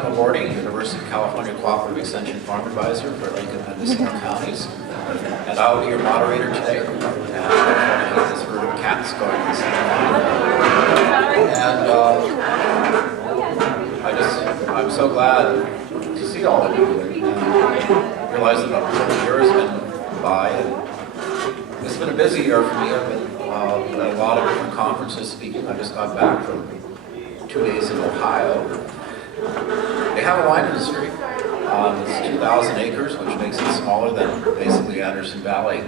Glenn Mabordi, University of California Cooperative Extension Farm Advisor for Lake and Mendocino counties. And I will be your moderator today. And this herd of cats going to the same line. And I'm so glad to see all of you and realize that a year has been by. And it's been a busy year for me. I've been at a lot of different conferences speaking. I just got back from 2 days in Ohio. They have a wine industry. It's 2,000 acres, which makes it smaller than basically Anderson Valley.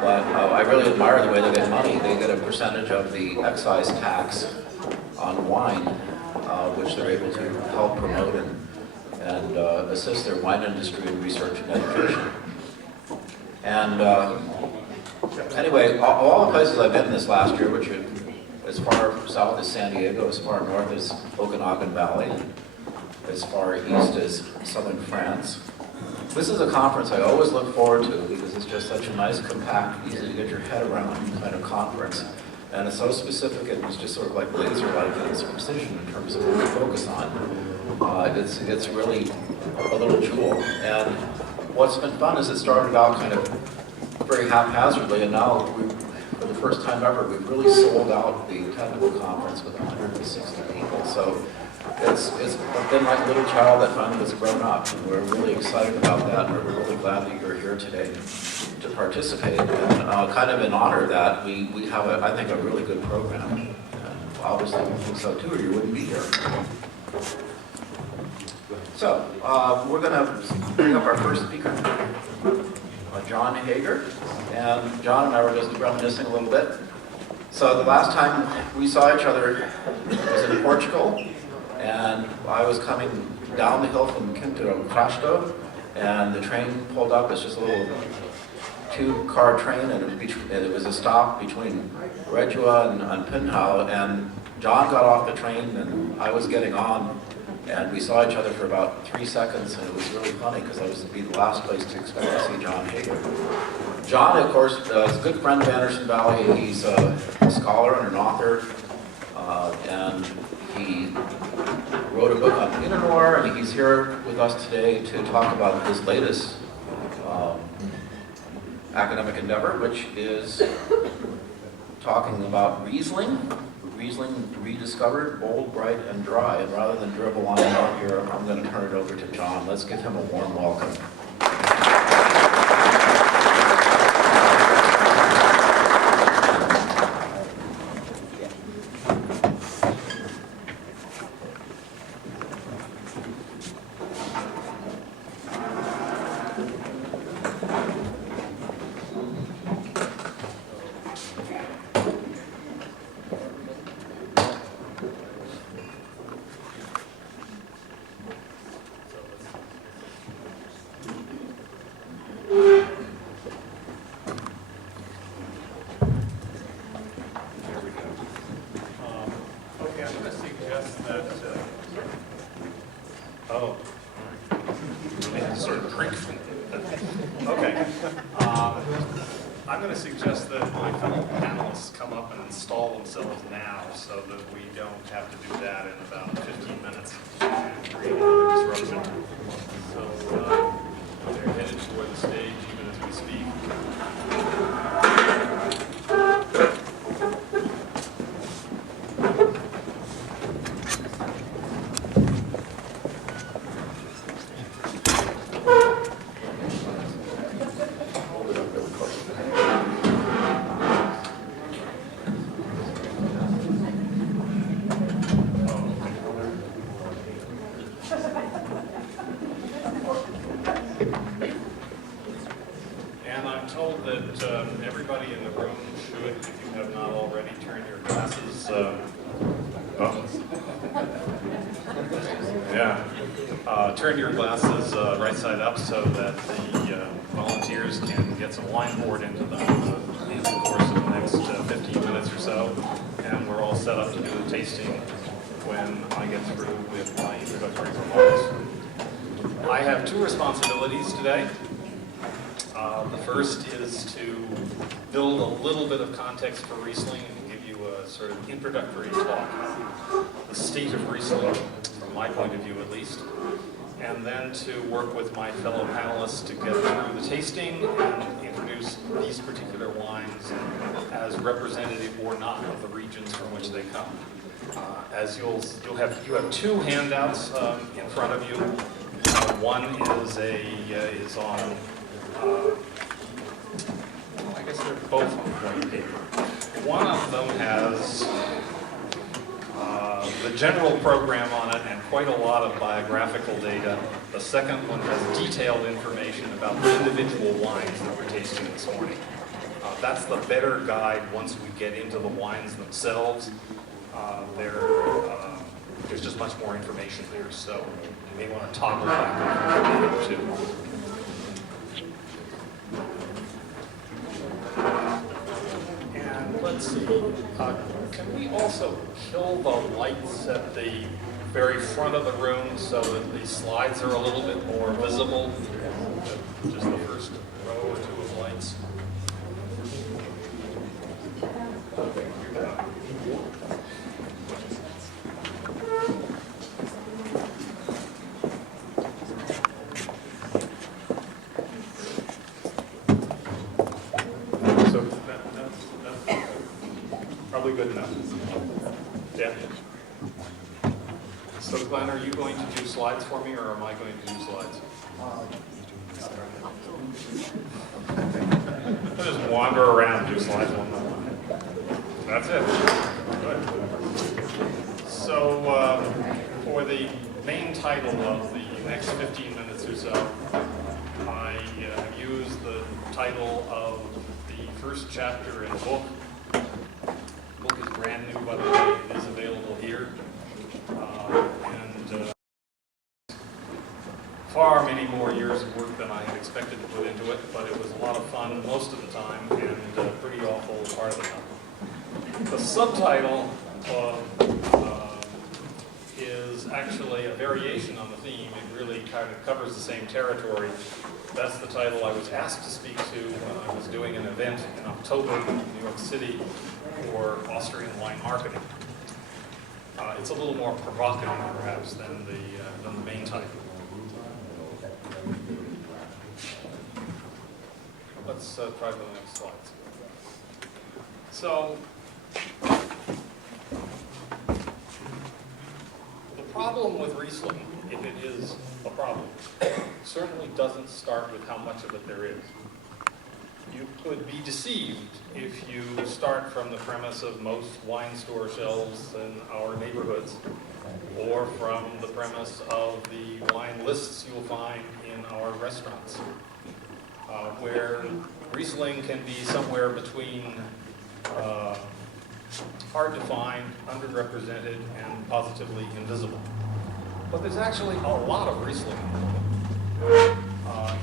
But I really admire the way they get money. They get a percentage of the excise tax on wine, which they're able to help promote and assist their wine industry in research and education. And anyway, all the places I've been this last year, which are as far south as San Diego, as far north as Okanagan Valley, and as far east as southern France. This is a conference I always look forward to because it's just such a nice, compact, easy to get your head around kind of conference. And it's so specific, and it's just sort of like laser-like in its precision in terms of what we focus on. It's really a little jewel. And what's been fun is it started out kind of very haphazardly, and now for the first time ever, we've really sold out the technical conference with 160 people. So it's been like a little child that finally has grown up, and we're really excited about that. We're really glad that you're here today to participate, and kind of in honor of that, we have, I think, a really good program. And obviously, you think so too, or you wouldn't be here. So, we're going to bring up our first speaker, John Haeger. And John and I were just reminiscing a little bit. So the last time we saw each other was in Portugal, and I was coming down the hill from Quinto Crasto, and the train pulled up. It's just a little two-car train, and it was a stop between Redua and Pinhao, and John got off the train, and I was getting on, and we saw each other for about 3 seconds, and it was really funny because that was to be the last place to expect to see John Haeger. John, of course, is a good friend of Anderson Valley. He's a scholar and an author, and he wrote a book on Pinot Noir, and he's here with us today to talk about his latest academic endeavor, which is talking about Riesling Rediscovered, bold, bright, and dry. And rather than dribble on and on here, I'm going to turn it over to John. Let's give him a warm welcome. I'm going to suggest that my fellow panelists come up and install themselves now so that we don't have to do that in about 15 minutes to create another disruption. So they're headed toward the stage even as we speak. Everybody in the room should, if you have not already, turn your glasses. Turn your glasses right side up so that the volunteers can get some wine poured into them in the course of the next 15 minutes or so. And we're all set up to do the tasting when I get through with my introductory remarks. I have two responsibilities today. The first is to build a little bit of context for Riesling and give you a sort of introductory talk, the state of Riesling, from my point of view at least, and then to work with my fellow panelists to get through the tasting and introduce these particular wines as representative or not of the regions from which they come. As you have two handouts in front of you. One is on. I guess they're both on white paper. One of them has the general program on it and quite a lot of biographical data. The second one has detailed information about the individual wines that we're tasting this morning. That's the better guide once we get into the wines themselves. There's just much more information there, so you may want to toggle back over too. And let's see, can we also kill the lights at the very front of the room so that the slides are a little bit more visible? Just the first row or two of lights. Good enough. Yeah. So Glenn, are you going to do slides for me, or am I going to do slides? I'll just wander around, do slides one by one. That's it. Good. So for the main title of the next 15 minutes or so, I use the title of the first chapter in the book. The book is brand new, by the way. It is available here. Far many more years of work than I had expected to put into it, but it was a lot of fun most of the time and pretty awful part of the time. The subtitle is actually a variation on the theme. It really kind of covers the same territory. That's the title I was asked to speak to when I was doing an event in October in New York City for Austrian wine marketing. It's a little more provocative, perhaps, than the main title. Let's try the next slides. So, the problem with Riesling, if it is a problem, certainly doesn't start with how much of it there is. You could be deceived if you start from the premise of most wine store shelves in our neighborhoods, or from the premise of the wine lists you'll find in our restaurants, where Riesling can be somewhere between hard to find, underrepresented, and positively invisible. But there's actually a lot of Riesling in the world.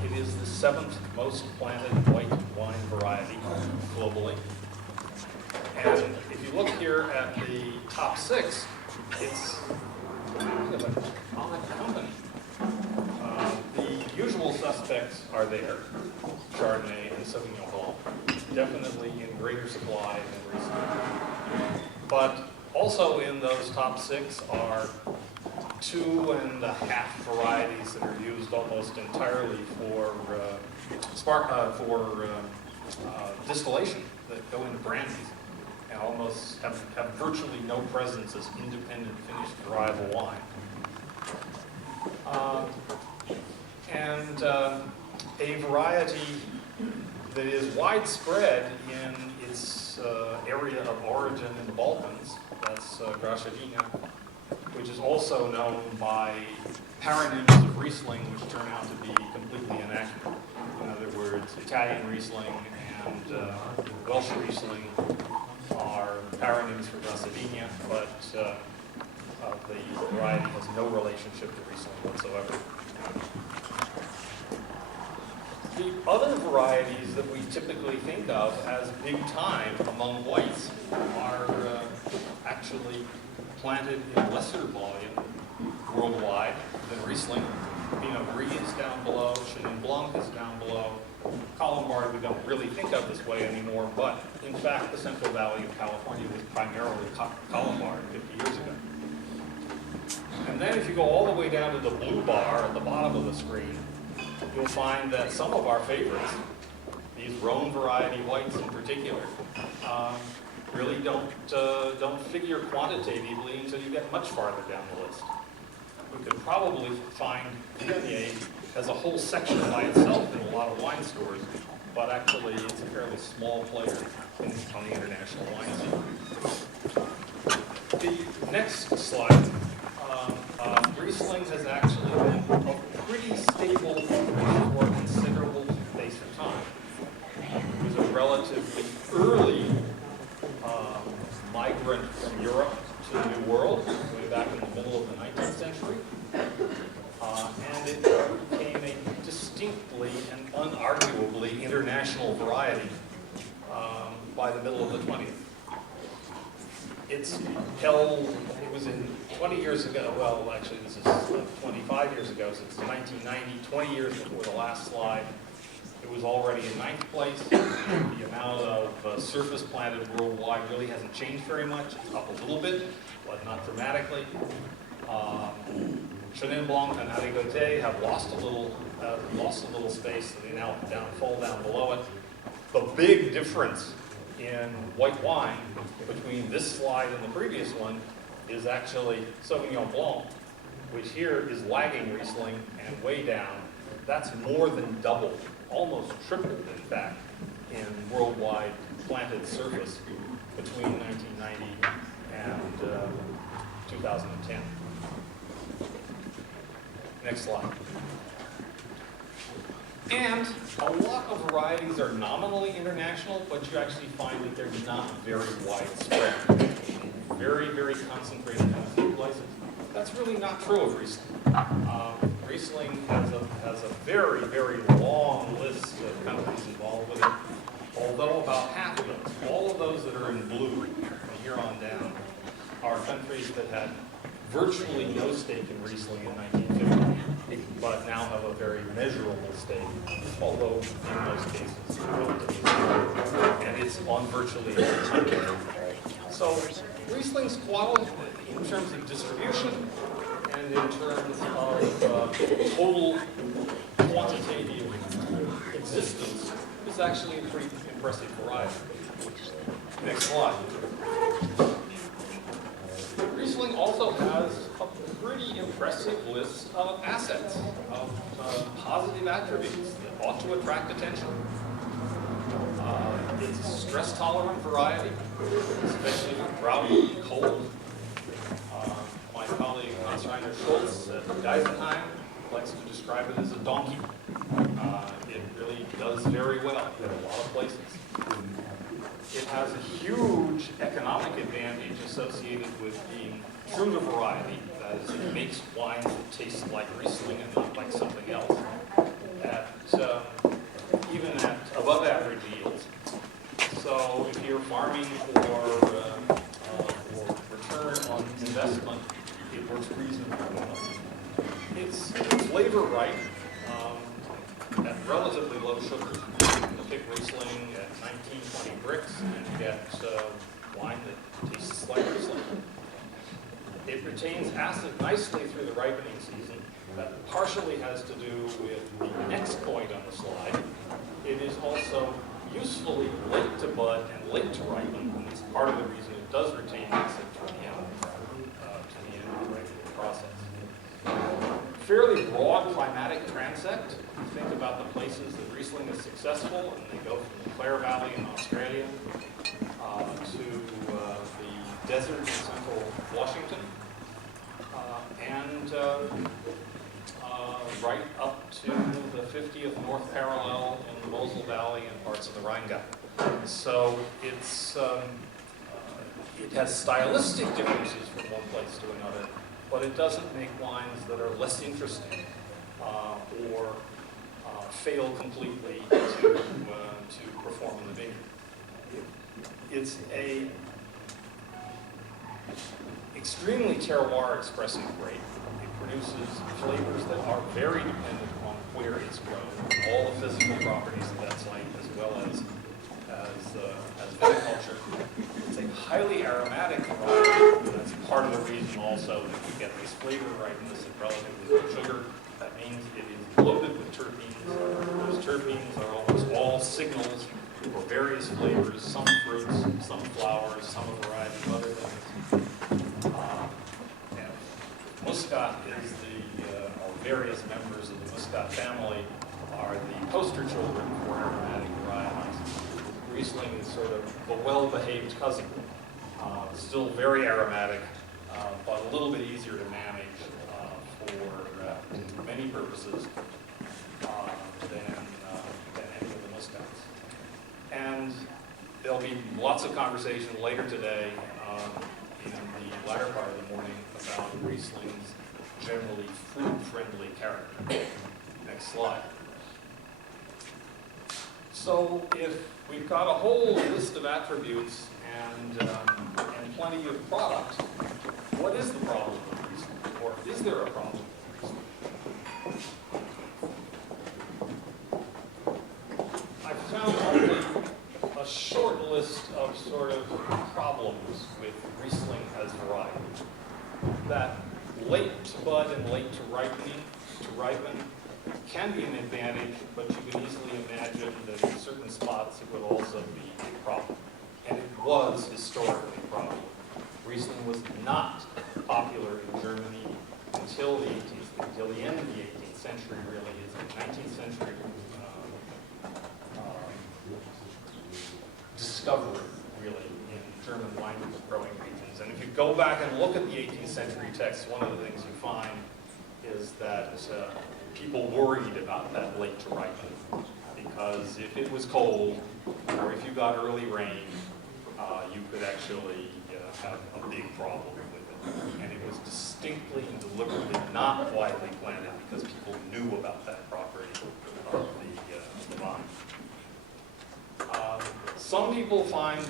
It is the 7th most planted white wine variety globally. And if you look here at the top 6, it's kind of an odd company. The usual suspects are there, Chardonnay and Sauvignon Blanc, definitely in greater supply than Riesling. But also in those top 6 are 2.5 varieties that are used almost entirely for distillation, that go into brandies, and almost have virtually no presence as independent finished varietal wine. And a variety that is widespread in its area of origin in the Balkans, that's Grashadina, which is also known by paronyms of Riesling, which turn out to be completely inaccurate. In other words, Italian Riesling and Welsh Riesling are paronyms for Grashadina, but the variety has no relationship to Riesling whatsoever. The other varieties that we typically think of as big time among whites are actually planted in lesser volume worldwide than Riesling. Pinot Gris is down below, Chenin Blanc is down below, Colombard we don't really think of this way anymore, but in fact, the Central Valley of California was primarily columbine 50 years ago. And then if you go all the way down to the blue bar at the bottom of the screen, you'll find that some of our favorites, these Rhone variety whites in particular, really don't figure quantitatively until you get much farther down the list. We could probably find Vineyard as a whole section by itself in a lot of wine stores, but actually it's a fairly small player on the international wine scene. The next slide, Riesling has actually been a pretty stable for a considerable space of time. It was a relatively early migrant from Europe to the New World, way back in the middle of the 19th century. And it became a distinctly and unarguably international variety by the middle of the 20th. It was in 20 years ago, well actually this is 25 years ago, since 1990, 20 years before the last slide. It was already in ninth place. The amount of surface planted worldwide really hasn't changed very much. It's up a little bit, but not dramatically. Chenin Blanc and Aligoté have lost a little space, and they now fall down below it. The big difference in white wine between this slide and the previous one is actually Sauvignon Blanc, which here is lagging Riesling and way down. That's more than doubled, almost tripled in fact, in worldwide planted surface between 1990 and 2010. Next slide. And a lot of varieties are nominally international, but you actually find that they're not very widespread. Very, very concentrated in a few places. That's really not true of Riesling. Riesling has a very, very long list of countries involved with it, although about half of them, all of those that are in blue from here on down, are countries that had virtually no stake in Riesling in 1950, but now have a very measurable stake, although in most cases relatively small, and it's on virtually every country. So Riesling's quality in terms of distribution and in terms of total quantitative existence is actually a pretty impressive variety. Next slide. Riesling also has a pretty impressive list of assets, of positive attributes that ought to attract attention. It's a stress-tolerant variety, especially with drought and cold. My colleague Hans-Rainer Schultz at Geisenheim likes to describe it as a donkey. It really does very well in a lot of places. It has a huge economic advantage associated with being true to variety. That is, it makes wines that taste like Riesling and not like something else, even at above average yields. So if you're farming for return on investment, it works reasonably well. It's flavor right at relatively low sugars. You pick Riesling at 19-20 bricks and you get wine that tastes like Riesling. It retains acid nicely through the ripening season. That partially has to do with the next point on the slide. It is also usefully late to bud and late to ripen, and it's part of the reason it does retain acid to the end of the ripening process. Fairly broad climatic transect. You think about the places that Riesling is successful, and they go from the Clare Valley in Australia to the desert in central Washington, and right up to the 50th North Parallel in the Mosel Valley and parts of the Rheingau. So it's it has stylistic differences from one place to another, but it doesn't make wines that are less interesting or fail completely to perform in the vineyard. It's a extremely terroir expressive grape. It produces flavors that are very dependent on where it's grown, all the physical properties of that site, as well as viticulture. It's a highly aromatic variety. That's part of the reason also that you get this flavor ripeness and relatively low sugar. That means it is loaded with terpenes. Those terpenes are almost all signals for various flavors, some fruits, some flowers, some a variety of other things. Muscat is or various members of the Muscat family are the poster children for aromatic varieties. Riesling is sort of the well-behaved cousin. Still very aromatic, but a little bit easier to manage for many purposes than any of the Muscats. And there'll be lots of conversation later today in the latter part of the morning about Riesling's generally fruit-friendly character. Next slide. So if we've got a whole list of attributes and plenty of product, what is the problem with Riesling? Or is there a problem with Riesling? I've found only a short list of sort of problems with Riesling as variety. That late to bud and late to ripen can be an advantage, but you can easily imagine that in certain spots it would also be a problem. And it was historically a problem. Riesling was not popular in Germany until the end of the 18th century, really. It's the 19th century discovery, really, in German wine growing regions. And if you go back and look at the 18th century texts, one of the things you find is that people worried about that late to ripen, because if it was cold or if you got early rain, you could actually have a big problem with it. And it was distinctly and deliberately not widely planted because people knew about that property of the vine. Some people find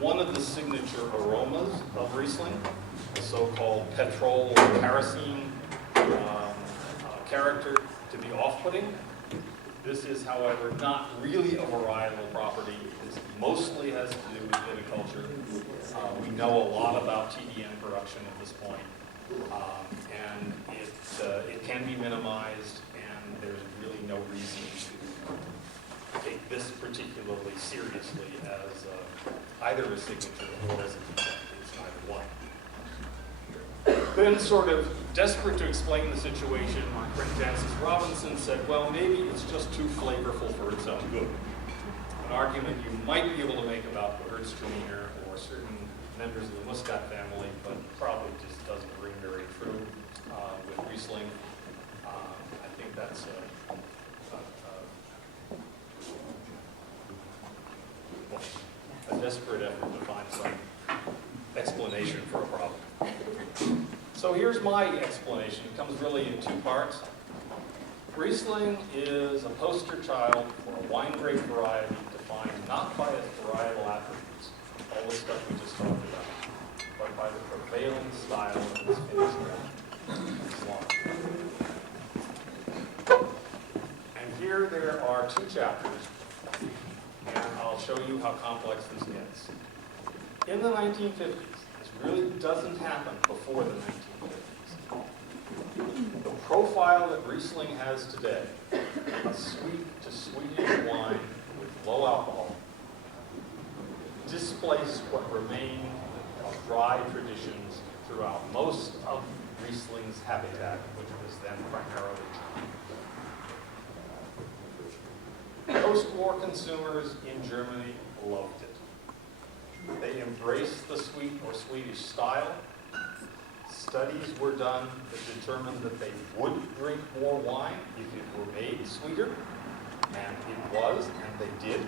one of the signature aromas of Riesling, the so-called petrol or kerosene character, to be off-putting. This is, however, not really a varietal property. It mostly has to do with viticulture. We know a lot about TDN production at this point, and it can be minimized, and there's really no reason to take this particularly seriously as either a signature or as a defect. It's neither one. Then, sort of desperate to explain the situation, my friend Francis Robinson said, well, maybe it's just too flavorful for its own good. An argument you might be able to make about Gewürztraminer or certain members of the Muscat family, but probably just doesn't ring very true with Riesling. I think that's a desperate effort to find some explanation for a problem. So here's my explanation. It comes really in two parts. Riesling is a poster child for a wine grape variety defined not by its varietal attributes, all the stuff we just talked about, but by the prevailing style of its finished wine. And here there are two chapters, and I'll show you how complex this gets. In the 1950s, this really doesn't happen before the 1950s. The profile that Riesling has today, a sweet to sweetish wine with low alcohol, displaced what remained of dry traditions throughout most of Riesling's habitat, which was then primarily Germany. Post-war consumers in Germany loved it. They embraced the sweet or Swedish style. Studies were done that determined that they would drink more wine if it were made sweeter, and it was, and they did.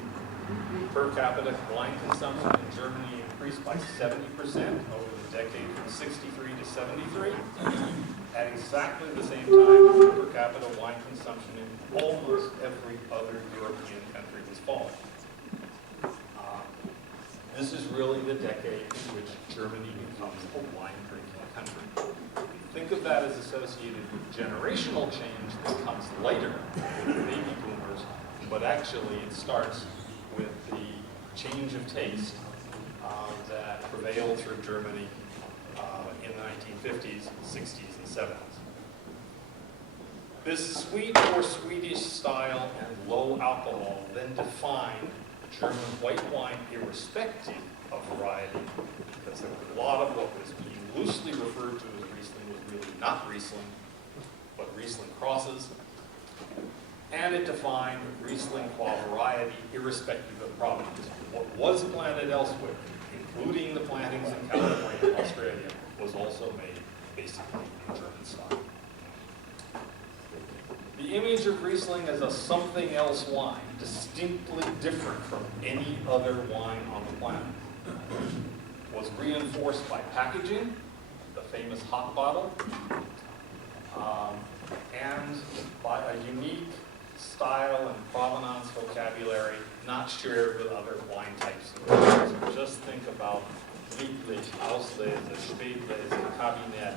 Per capita wine consumption in Germany increased by 70% over the decade from 63 to 73. At exactly the same time, per capita wine consumption in almost every other European country was falling. This is really the decade in which Germany becomes a wine-drinking country. think of that as associated with generational change that comes later, with the baby boomers, but actually it starts with the change of taste that prevailed through Germany in the 1950s, 60s, and 70s. This sweet or Swedish style and low alcohol then defined German white wine irrespective of variety, because a lot of what was being loosely referred to as Riesling was really not Riesling, but Riesling crosses. And it defined Riesling qua variety irrespective of provenance. What was planted elsewhere, including the plantings in California and Australia, was also made basically in German style. The image of Riesling as a something else wine, distinctly different from any other wine on the planet, was reinforced by packaging, the famous hot bottle, and by a unique style and provenance vocabulary not shared with other wine types. So just think about Lieblich, Auslese, Spätlese, Kabinett,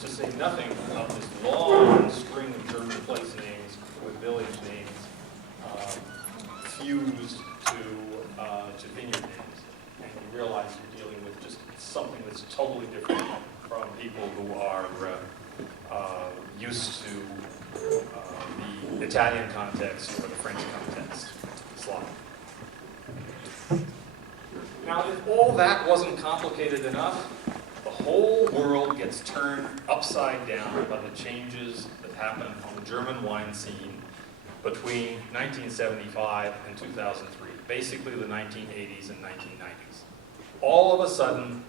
to say nothing of this long string of German place names with village names fused to vineyard names. And you realize you're dealing with just something that's totally different from people who are used to the Italian context or the French context. Slide. Now, if all that wasn't complicated enough, the whole world gets turned upside down by the changes that happened on the German wine scene between 1975 and 2003, basically the 1980s and 1990s. All of a sudden,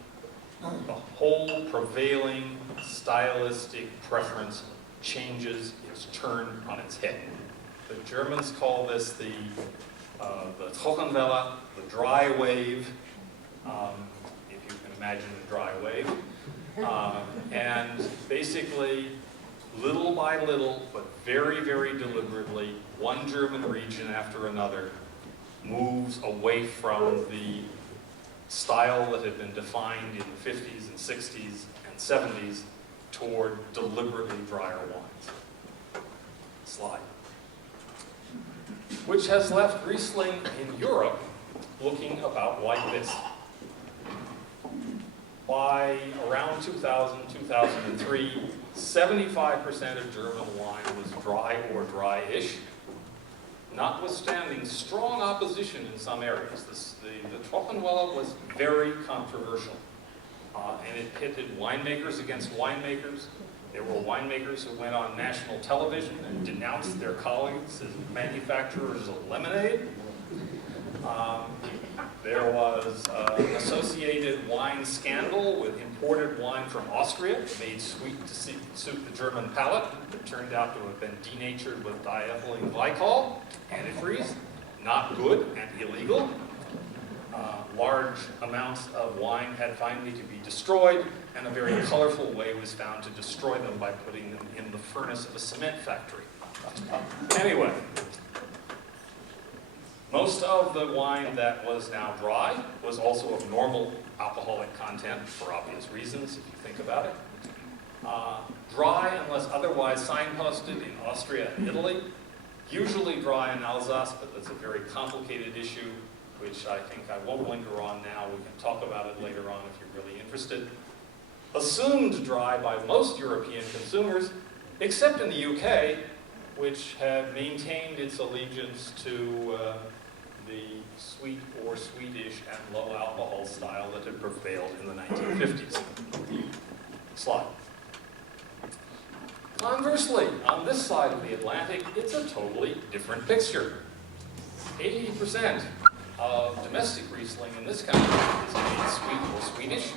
the whole prevailing stylistic preference changes, is turned on its head. The Germans call this the Trockenwelle, the dry wave, if you can imagine a dry wave. And basically, little by little, but very, very deliberately, one German region after another moves away from the style that had been defined in the 50s and 60s and 70s toward deliberately drier wines. Slide. Which has left Riesling in Europe looking about like this. By around 2000, 2003, 75% of German wine was dry or dry-ish, notwithstanding strong opposition in some areas. The Trockenwelle was very controversial, and it pitted winemakers against winemakers. There were winemakers who went on national television and denounced their colleagues as manufacturers of lemonade. There was an associated wine scandal with imported wine from Austria, made sweet to suit the German palate, that turned out to have been denatured with diethylene glycol, antifreeze, not good and illegal. Large amounts of wine had finally to be destroyed, and a very colorful way was found to destroy them by putting them in the furnace of a cement factory. Anyway, most of the wine that was now dry was also of normal alcoholic content, for obvious reasons, if you think about it. Dry, unless otherwise signposted, in Austria and Italy. Usually dry in Alsace, but that's a very complicated issue, which I think I won't linger on now. We can talk about it later on if you're really interested. Assumed dry by most European consumers, except in the UK, which had maintained its allegiance to the sweet or Swedish and low alcohol style that had prevailed in the 1950s. Slide. Conversely, on this side of the Atlantic, it's a totally different picture. 80% of domestic Riesling in this country is made sweet or Swedish.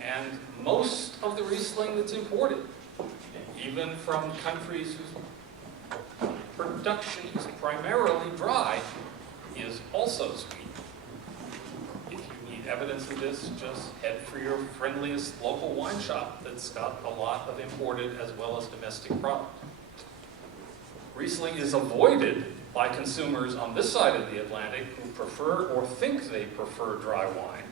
And most of the Riesling that's imported, even from countries whose production is primarily dry, is also sweet. If you need evidence of this, just head for your friendliest local wine shop that's got a lot of imported as well as domestic product. Riesling is avoided by consumers on this side of the Atlantic who prefer or think they prefer dry wine.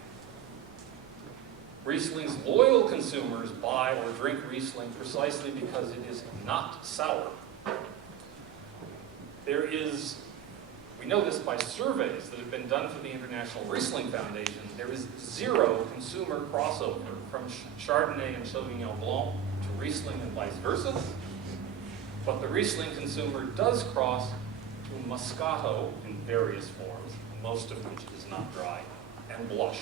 Riesling's loyal consumers buy or drink Riesling precisely because it is not sour. We know this by surveys that have been done for the International Riesling Foundation. There is zero consumer crossover from Chardonnay and Sauvignon Blanc to Riesling and vice versa. But the Riesling consumer does cross to Moscato in various forms, most of which is not dry, and blush.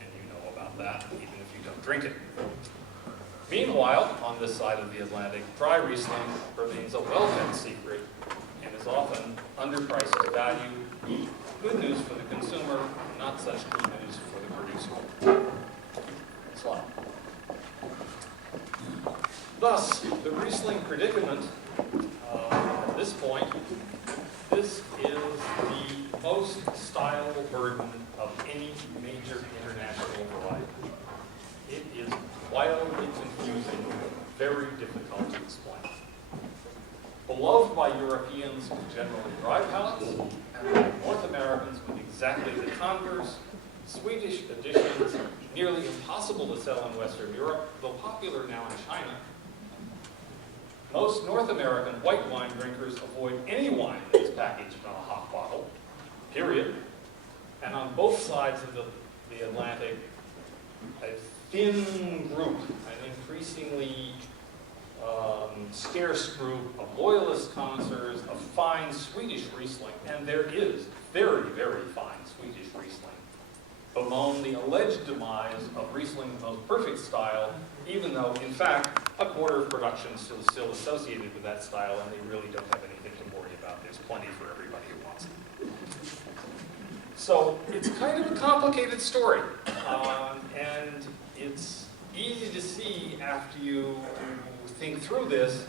And you know about that, even if you don't drink it. Meanwhile, on this side of the Atlantic, dry Riesling remains a well-kept secret and is often underpriced to value. Good news for the consumer, not such good news for the producer. Slide. Thus, the Riesling predicament, at this point, this is the most style burden of any major international variety. It is wildly confusing, very difficult to explain. Beloved by Europeans with generally dry palates, and by North Americans with exactly the converse, Swedish editions, nearly impossible to sell in Western Europe, though popular now in China. Most North American white wine drinkers avoid any wine that is packaged in a hot bottle, period. And on both sides of the Atlantic, a thin group, an increasingly scarce group of loyalist connoisseurs of fine Swedish Riesling, and there is very, very fine Swedish Riesling, bemoan the alleged demise of Riesling's most perfect style, even though, in fact, a quarter of production is still associated with that style, and they really don't have anything to worry about. There's plenty for everybody who wants it. So it's kind of a complicated story, and it's easy to see after you think through this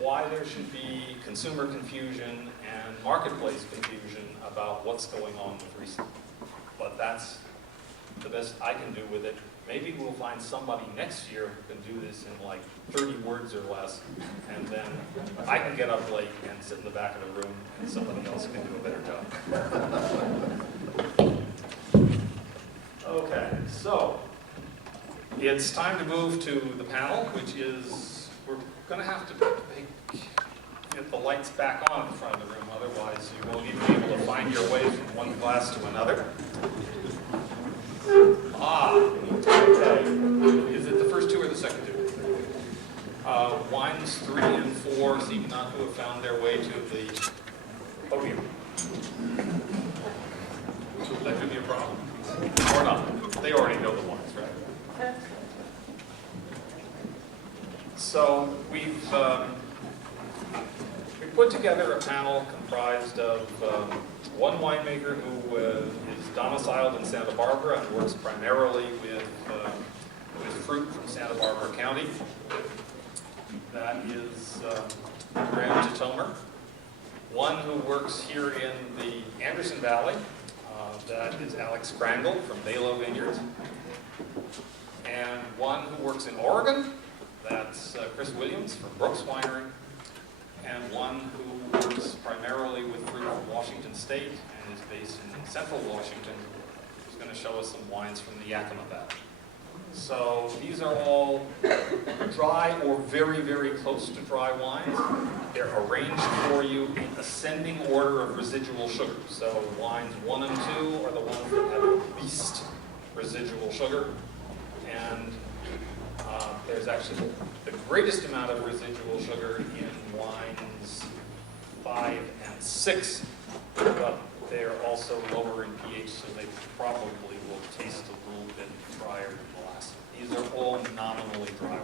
why there should be consumer confusion and marketplace confusion about what's going on with Riesling. But that's the best I can do with it. Maybe we'll find somebody next year who can do this in like 30 words or less, and then I can get up late and sit in the back of the room, and somebody else can do a better job. Okay, so it's time to move to the panel, which is, we're going to have to get the lights back on in front of the room, otherwise you won't even be able to find your way from one glass to another. Okay. Is it the first two or the second two? Wines 3 and 4 seem not to have found their way to the podium. That could be a problem. Or not. They already know the wines, right? So we put together a panel comprised of one winemaker who is domiciled in Santa Barbara and works primarily with fruit from Santa Barbara County. That is Tatomer. One who works here in the Anderson Valley. That is Alex Crangle from Balo Vineyards. And one who works in Oregon. That's Chris Williams from Brooks Winery. And one who works primarily with fruit from Washington State and is based in central Washington, who's going to show us some wines from the Yakima Valley. So these are all dry or very, very close to dry wines. They're arranged for you in ascending order of residual sugar. So wines 1 and 2 are the ones that have the least residual sugar. And there's actually the greatest amount of residual sugar in wines 5 and 6, but they're also lower in pH, so they probably will taste a little bit drier than the last. These are all nominally dry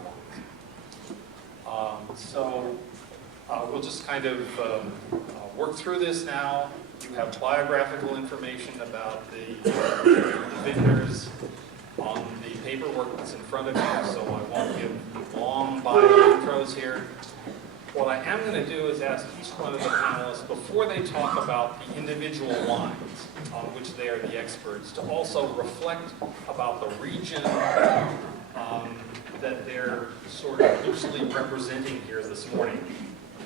wines. So we'll just kind of work through this now. You have biographical information about the vintners on the paperwork that's in front of you, so I won't give long bio intros here. What I am going to do is ask each one of the panelists, before they talk about the individual wines, on which they are the experts, to also reflect about the region that they're sort of loosely representing here this morning,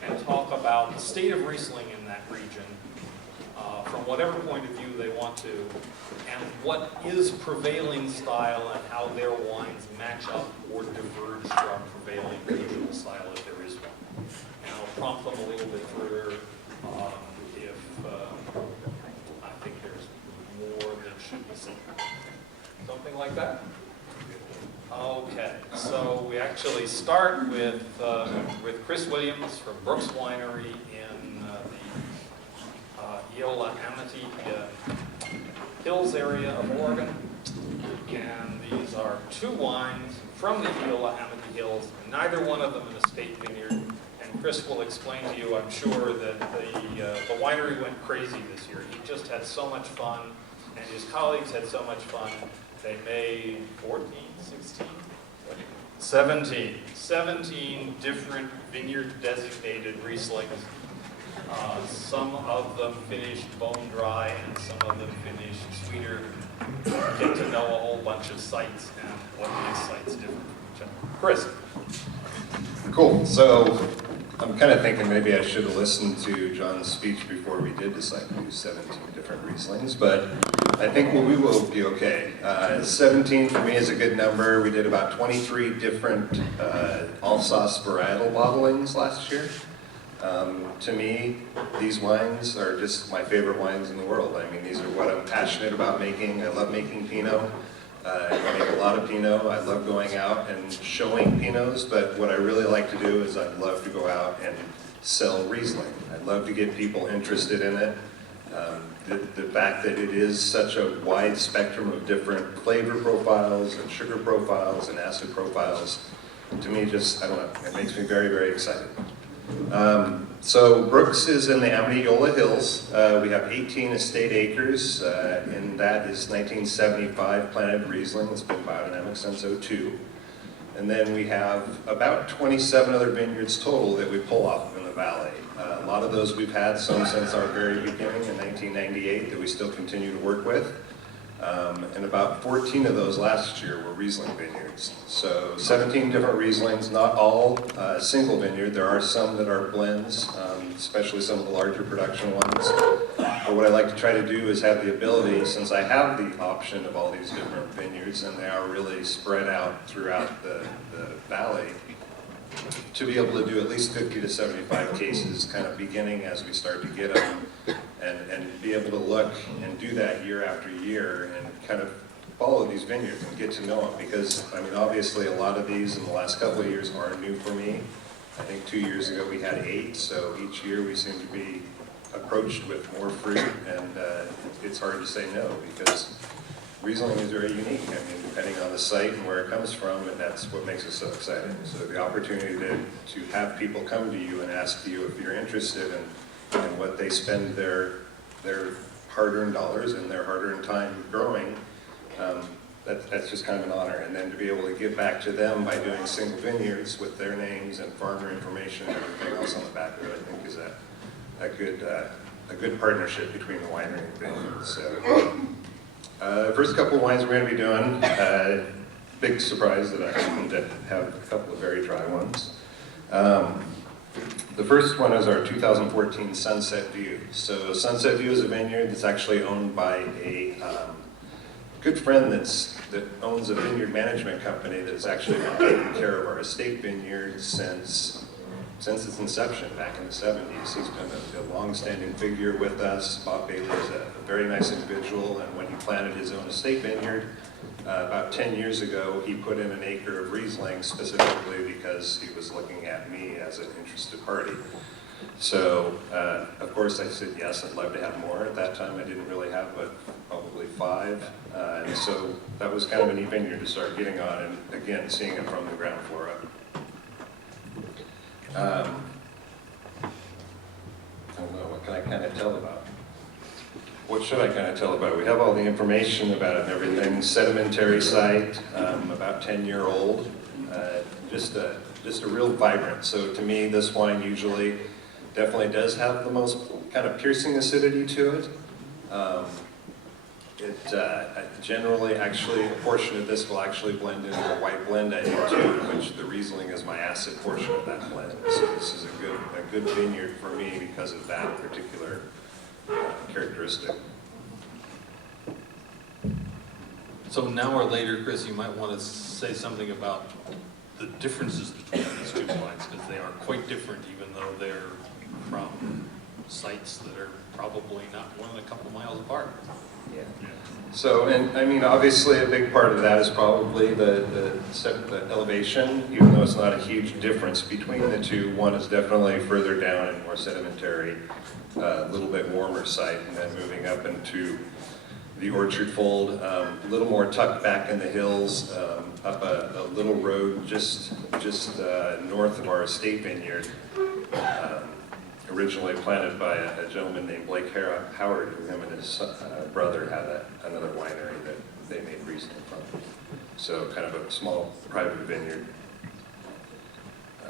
and talk about the state of Riesling in that region, from whatever point of view they want to, and what is prevailing style and how their wines match up or diverge from prevailing regional style if there is one. And I'll prompt them a little bit further if I think there's more that should be said. Something like that? Okay, so we actually start with Chris Williams from Brooks Winery in the Eola Amity Hills area of Oregon. And these are two wines from the Eola Amity Hills, neither one of them in a state vineyard. And Chris will explain to you, I'm sure, that the winery went crazy this year. He just had so much fun, and his colleagues had so much fun. They made 14, 16, 17 different vineyard-designated Rieslings. Some of them finished bone dry, and some of them finished sweeter. Get to know a whole bunch of sites and what makes sites different from each other. Chris. Cool. So I'm kind of thinking maybe I should have listened to John's speech before we did decide to do 17 different Rieslings, but I think we will be okay. 17 for me is a good number. We did about 23 different Alsace varietal bottlings last year. To me, these wines are just my favorite wines in the world. I mean, these are what I'm passionate about making. I love making Pinot. I make a lot of Pinot. I love going out and showing Pinots, but what I really like to do is I'd love to go out and sell Riesling. I'd love to get people interested in it. The fact that it is such a wide spectrum of different flavor profiles and sugar profiles and acid profiles, to me just, I don't know, it makes me very, very excited. So Brooks is in the Amity-Eola Hills. We have 18 estate acres, and that is 1975 planted Riesling. It's been biodynamic since '02. And then we have about 27 other vineyards total that we pull off in the valley. A lot of those we've had, some since our very beginning in 1998 that we still continue to work with. And about 14 of those last year were Riesling vineyards. So 17 different Rieslings, not all single vineyard. There are some that are blends, especially some of the larger production ones. But what I like to try to do is have the ability, since I have the option of all these different vineyards, and they are really spread out throughout the valley, to be able to do at least 50 to 75 cases, kind of beginning as we start to get them, and be able to look and do that year after year and kind of follow these vineyards and get to know them. Because, I mean, obviously a lot of these in the last couple of years are new for me. I think 2 years ago we had 8, so each year we seem to be approached with more fruit, and it's hard to say no, because Riesling is very unique. I mean, depending on the site and where it comes from, and that's what makes it so exciting. So the opportunity to have people come to you and ask you if you're interested in what they spend their hard-earned dollars and their hard-earned time growing, that's just kind of an honor. And then to be able to give back to them by doing single vineyards with their names and farmer information and everything else on the back of it, I think is a good partnership between the winery and vineyards. So, first couple of wines we're going to be doing, big surprise that I happen to have a couple of very dry ones. The first one is our 2014 Sunset View. So Sunset View is a vineyard that's actually owned by a good friend that owns a vineyard management company that has actually been taking care of our estate vineyard since its inception back in the 70s. He's been a long-standing figure with us. Bob Bailey is a very nice individual, and when he planted his own estate vineyard about 10 years ago, he put in an acre of Riesling specifically because he was looking at me as an interested party. So, of course, I said yes, I'd love to have more. At that time, I didn't really have but probably 5. And so that was kind of a neat vineyard to start getting on, and again, seeing it from the ground floor up. I don't know, what can I kind of tell about? What should I kind of tell about? We have all the information about it and everything. Sedimentary site, about 10-year-old, just a real vibrant. So to me, this wine usually definitely does have the most kind of piercing acidity to it. Generally, actually, a portion of this will actually blend into a white blend I do too, which the Riesling is my acid portion of that blend. So this is a good vineyard for me because of that particular characteristic. So now or later, Chris, you might want to say something about the differences between these two wines, because they are quite different, even though they're from sites that are probably not more than a couple miles apart. Yeah. So, and I mean, obviously a big part of that is probably the elevation, even though it's not a huge difference between the two. One is definitely further down and more sedimentary, a little bit warmer site, and then moving up into the orchard fold, a little more tucked back in the hills, up a little road just north of our estate vineyard, originally planted by a gentleman named Blake Howard, who him and his brother had another winery that they made Riesling from. So kind of a small private vineyard. I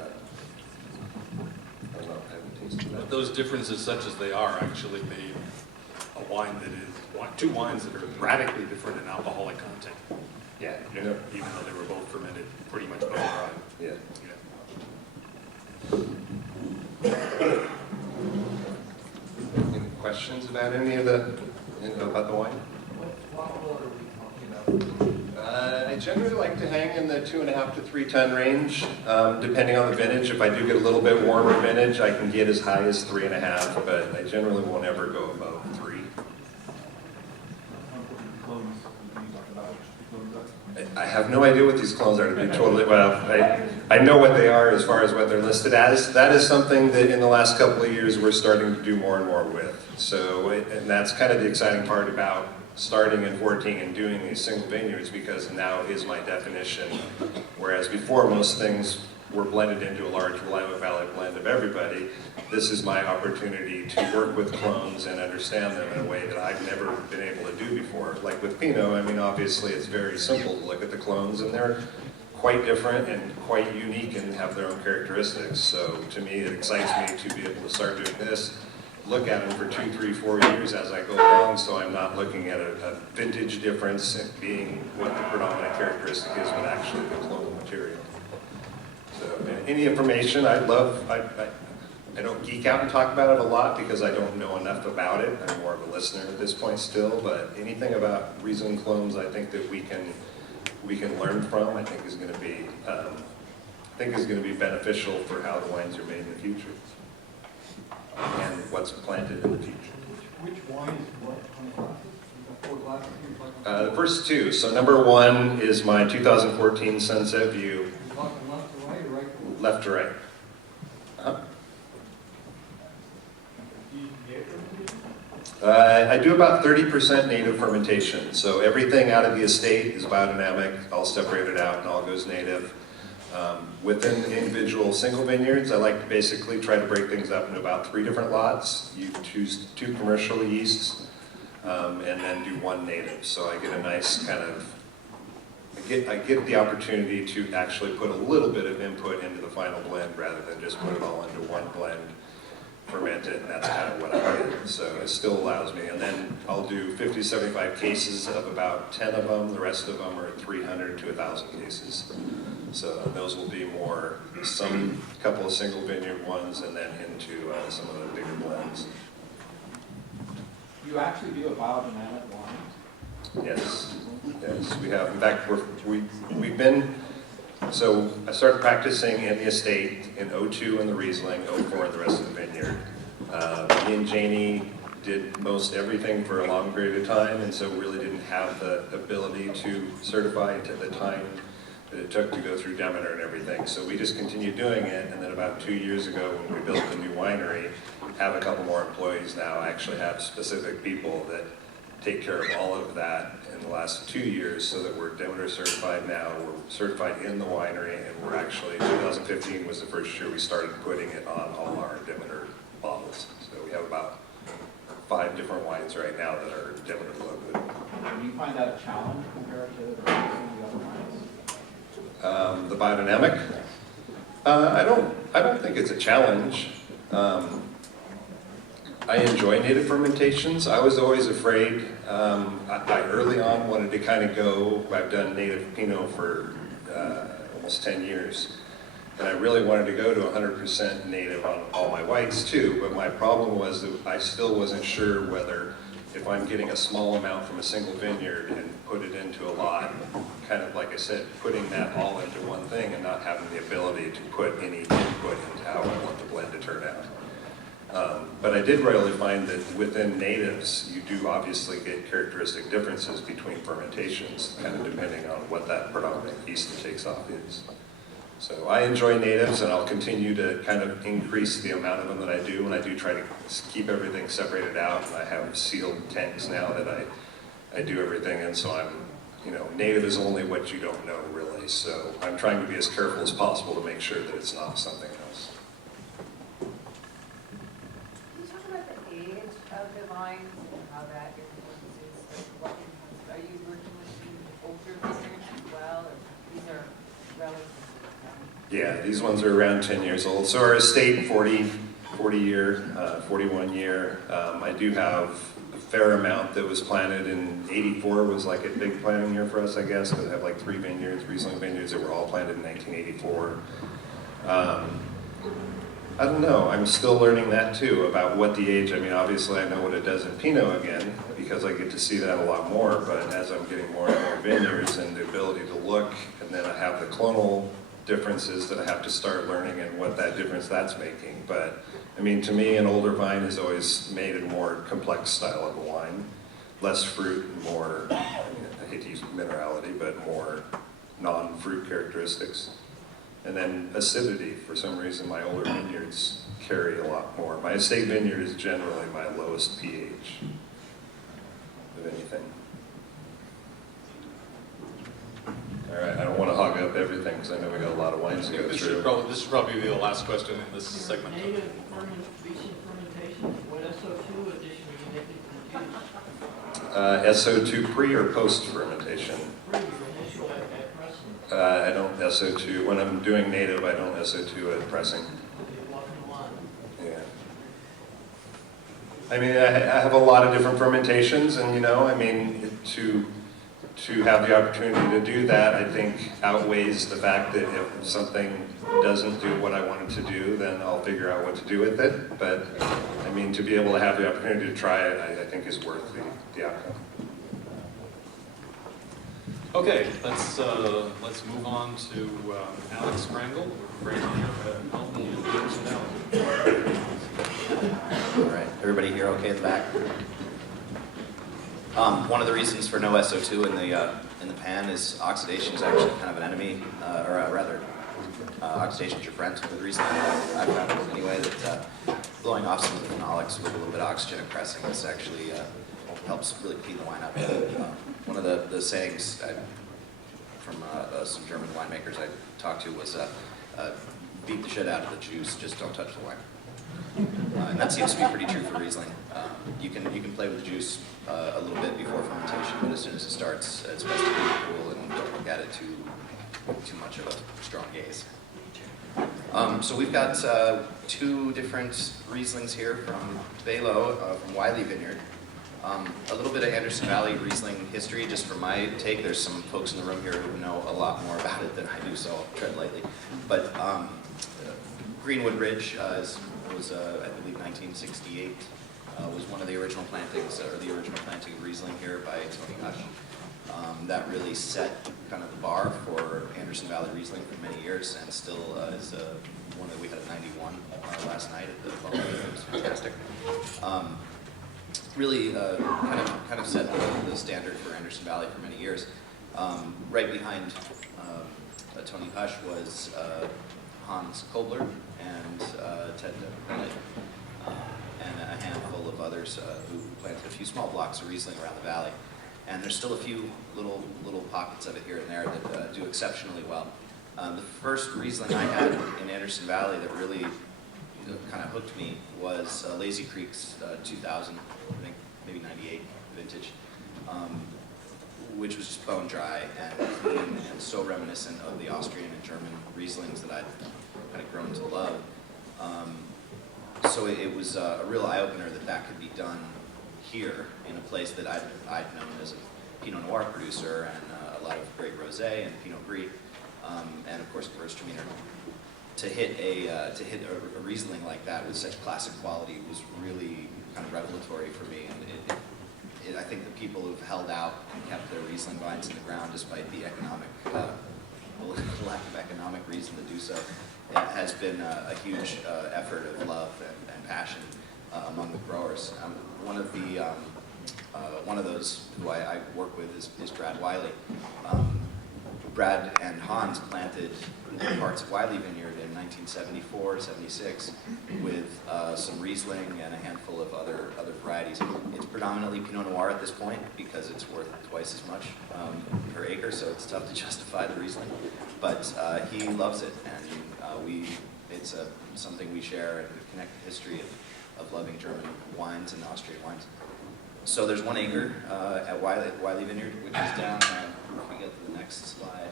don't know, I haven't tasted that. But those differences, such as they are, actually made a wine that is, two wines that are radically different in alcoholic content. Yeah. Even though they were both fermented pretty much bone dry. Yeah. Any questions about any of about the wine? What load are we talking about? I generally like to hang in the 2.5 to 3 ton range, depending on the vintage. If I do get a little bit warmer vintage, I can get as high as 3.5, but I generally won't ever go above 3. I have no idea what these clones are, to be totally, well, I know what they are as far as what they're listed as. That is something that in the last couple of years we're starting to do more and more with. So, and that's kind of the exciting part about starting in 14 and doing these single vineyards, because now is my definition. Whereas before most things were blended into a large Willamette Valley blend of everybody, this is my opportunity to work with clones and understand them in a way that I've never been able to do before. Like with Pinot, I mean, obviously it's very simple to look at the clones, and they're quite different and quite unique and have their own characteristics. So to me, it excites me to be able to start doing this, look at them for 2, 3, 4 years as I go along, so I'm not looking at a vintage difference and being what the predominant characteristic is, but actually the clone material. So any information I'd love. I don't geek out and talk about it a lot because I don't know enough about it. I'm more of a listener at this point still, but anything about Riesling clones I think that we can learn from, I think is going to be beneficial for how the wines are made in the future and what's planted in the future. Which wine is what? How many glasses? You've got 4 glasses? You're talking The first 2. So number 1 is my 2014 Sunset View. left to right or right to left? Left to right. I do about 30% native fermentation. So everything out of the estate is biodynamic, all separated out and all goes native. Within individual single vineyards, I like to basically try to break things up into about 3 different lots. You choose 2 commercial yeasts and then do 1 native. So I get a nice kind of, I get the opportunity to actually put a little bit of input into the final blend rather than just put it all into one blend, ferment it, and that's kind of what I did. So it still allows me. And then I'll do 50, 75 cases of about 10 of them. The rest of them are 300 to 1,000 cases. So those will be more, some couple of single vineyard ones and then into some of the bigger blends. You actually do a biodynamic wine? Yes, yes, we have. In fact, we've been, so I started practicing in the estate in 02 in the Riesling, 04 in the rest of the vineyard. Me and Janie did most everything for a long period of time, and so really didn't have the ability to certify at the time that it took to go through Demeter and everything. So we just continued doing it, and then about 2 years ago when we built the new winery, have a couple more employees now. I actually have specific people that take care of all of that in the last 2 years, so that we're Demeter certified now. We're certified in the winery, and we're actually, 2015 was the first year we started putting it on all our Demeter bottles. So we have about 5 different wines right now that are Demeter logoed. Do you find that a challenge compared to the rest of the other wines? The biodynamic? I don't think it's a challenge. I enjoy native fermentations. I was always afraid. I early on wanted to kind of go, I've done native Pinot for almost 10 years. And I really wanted to go to 100% native on all my whites too, but my problem was that I still wasn't sure whether, if I'm getting a small amount from a single vineyard and put it into a lot, kind of like I said, putting that all into one thing and not having the ability to put any input into how I want the blend to turn out. But I did really find that within natives, you do obviously get characteristic differences between fermentations, kind of depending on what that predominant yeast that takes off is. So I enjoy natives, and I'll continue to kind of increase the amount of them that I do, and I do try to keep everything separated out. I have sealed tanks now that I do everything in, so I'm, you know, native is only what you don't know, really. So I'm trying to be as careful as possible to make sure that it's not something else. Can you talk about the age of the vines and how that influences, like, what influences, are you working with older vineyards as well, or these are relatively young? Yeah, these ones are around 10 years old. So our estate, 41 year. I do have a fair amount that was planted in 84 was like a big planting year for us, I guess, because I have like 3 vineyards, Riesling vineyards that were all planted in 1984. I don't know, I'm still learning that too, about what the age, I mean, obviously I know what it does in Pinot again, because I get to see that a lot more, but as I'm getting more and more vineyards and the ability to look, and then I have the clonal differences that I have to start learning and what that difference that's making. But I mean, to me, an older vine has always made a more complex style of a wine, less fruit and more, I mean, I hate to use minerality, but more non-fruit characteristics. And then acidity, for some reason, my older vineyards carry a lot more. My estate vineyard is generally my lowest pH of anything. All right, I don't want to hog up everything because I know we got a lot of wines to go This through. should probably be the last question in this segment. Native recent fermentation, what SO2 addition are you making to the juice? SO2 pre or post fermentation? Pre, your initial at pressing, I don't SO2. When I'm doing native, I don't SO2 at pressing. you're walking the line. Yeah. I mean, I have a lot of different fermentations, and you know, I mean, to have the opportunity to do that, I think outweighs the fact that if something doesn't do what I want it to do, then I'll figure out what to do with it. But I mean, to be able to have the opportunity to try it, I think is worth the outcome. Okay, let's move on to Alex Crangle. Great to help me in the All right, everybody here okay in the back? One of the reasons for no SO2 in the pan is oxidation is actually kind of an enemy, oxidation is your friend. The reason I've found anyway that blowing off some of the phenolics with a little bit of oxygen and pressing this actually helps really clean the wine up. One of the sayings from some German winemakers I talked to was beat the shit out of the juice, just don't touch the wine. And that seems to be pretty true for Riesling. You can play with the juice a little bit before fermentation, but as soon as it starts, it's best to keep it cool and don't look at it too much of a strong gaze. So we've got 2 different Rieslings here from Balo, from Wiley Vineyard. A little bit of Anderson Valley Riesling history, just from my take. There's some folks in the room here who know a lot more about it than I do, so I'll tread lightly. But Greenwood Ridge was, I believe, 1968. Was one of the original plantings, or the original planting of Riesling here by Tony Hush. That really set kind of the bar for Anderson Valley Riesling for many years, and still is one that we had at 91 last night at the Balo. It was fantastic. Really kind of set the standard for Anderson Valley for many years. Right behind Tony Hush was Hans Kobler and Ted Bennett, and a handful of others who planted a few small blocks of Riesling around the valley. And there's still a few little pockets of it here and there that do exceptionally well. The first Riesling I had in Anderson Valley that really kind of hooked me was Lazy Creek's 2000, I think maybe 98 vintage, which was just bone dry and clean and so reminiscent of the Austrian and German Rieslings that I'd kind of grown to love. So it was a real eye-opener that could be done here in a place that I'd known as a Pinot Noir producer and a lot of great Rosé and Pinot Gris, and of course Gewürztraminer. to hit a Riesling like that with such classic quality was really kind of revelatory for me, and I think the people who've held out and kept their Riesling vines in the ground despite the economic lack of economic reason to do so, it has been a huge effort of love and passion among the growers. One of those who I work with is Brad Wiley. Brad and Hans planted parts of Wiley Vineyard in 1974, 76 with some Riesling and a handful of other varieties. It's predominantly Pinot Noir at this point because it's worth twice as much per acre, so it's tough to justify the Riesling. But he loves it, and it's something we share and connect the history of loving German wines and Austrian wines. So there's 1 acre at Wiley Vineyard, which is down, if we get to the next slide.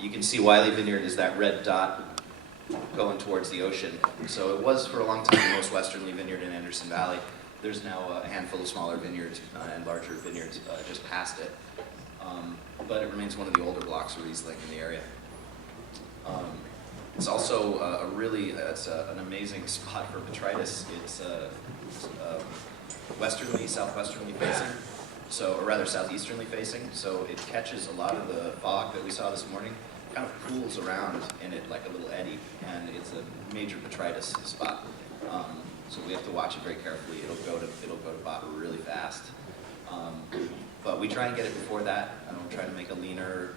You can see Wiley Vineyard is that red dot going towards the ocean. So it was for a long time the most westerly vineyard in Anderson Valley. There's now a handful of smaller vineyards and larger vineyards just past it. But it remains one of the older blocks of Riesling in the area. It's also an amazing spot for botrytis. It's southwesternly facing, or rather southeasternly facing. So it catches a lot of the fog that we saw this morning, kind of pools around in it like a little eddy, and it's a major botrytis spot. So we have to watch it very carefully. It'll go to bot really fast. But we try and get it before that. We're trying to make a leaner,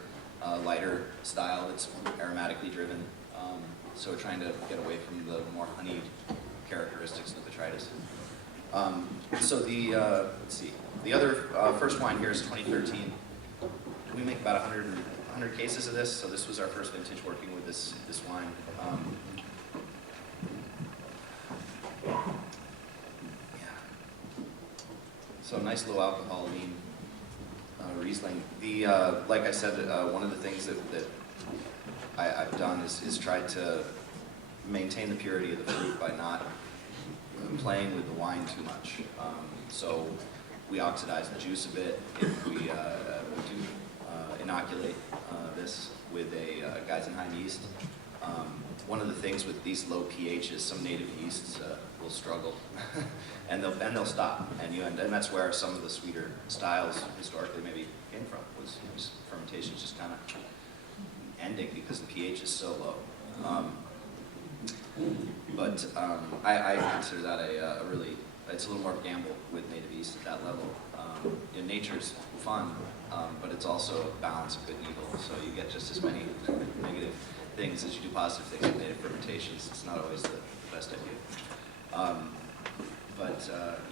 lighter style that's aromatically driven. So we're trying to get away from the more honeyed characteristics of botrytis. So let's see. The other first wine here is 2013. We make about 100 cases of this. So this was our first vintage working with this wine. So nice low alcohol, lean Riesling. Like I said, one of the things that I've done is tried to maintain the purity of the fruit by not playing with the wine too much. So we oxidize the juice a bit. If we do inoculate this with a Geisenheim yeast. One of the things with these low pHs, some native yeasts will struggle, and they'll stop, and that's where some of the sweeter styles historically maybe came from. Was fermentation just kind of ending because the pH is so low. But I consider that it's a little more of a gamble with native yeast at that level. Nature's fun, but it's also a balance of good and evil. So you get just as many negative things as you do positive things with native fermentations. It's not always the best idea.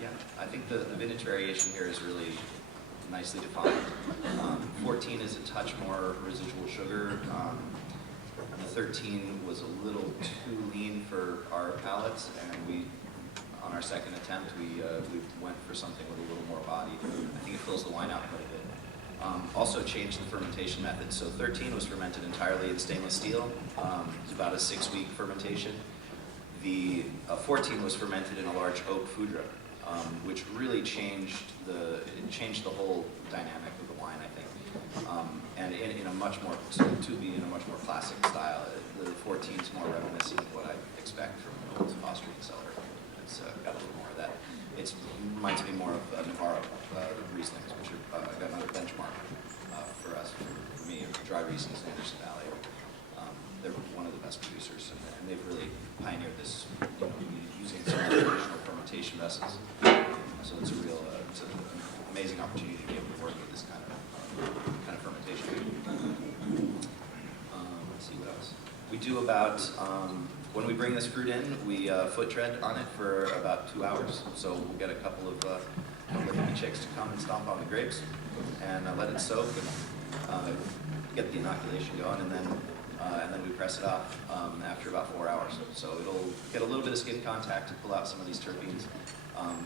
Yeah, I think the vintage variation here is really nicely defined. 14 is a touch more residual sugar. The 13 was a little too lean for our palates, and on our second attempt, we went for something with a little more body. I think it fills the wine out quite a bit. Also changed the fermentation method. So 13 was fermented entirely in stainless steel. It's about a 6-week fermentation. The 14 was fermented in a large oak foudre, which really changed the whole dynamic of the wine, I think. And in a much more classic style. The 14 is more reminiscent of what I expect from an old Austrian cellar. It's got a little more of that. It reminds me more of Navarro Rieslings, which are got another benchmark for us, for me, dry Rieslings in Anderson Valley. They're one of the best producers, and they've really pioneered this, using some of the traditional fermentation vessels. So it's an amazing opportunity to be able to work with this kind of fermentation. Let's see what else. We do about, when we bring this fruit in, we foot tread on it for about 2 hours. So we'll get a couple of hippie chicks to come and stomp on the grapes and let it soak and get the inoculation going, and then we press it off after about 4 hours. So it'll get a little bit of skin contact to pull out some of these terpenes.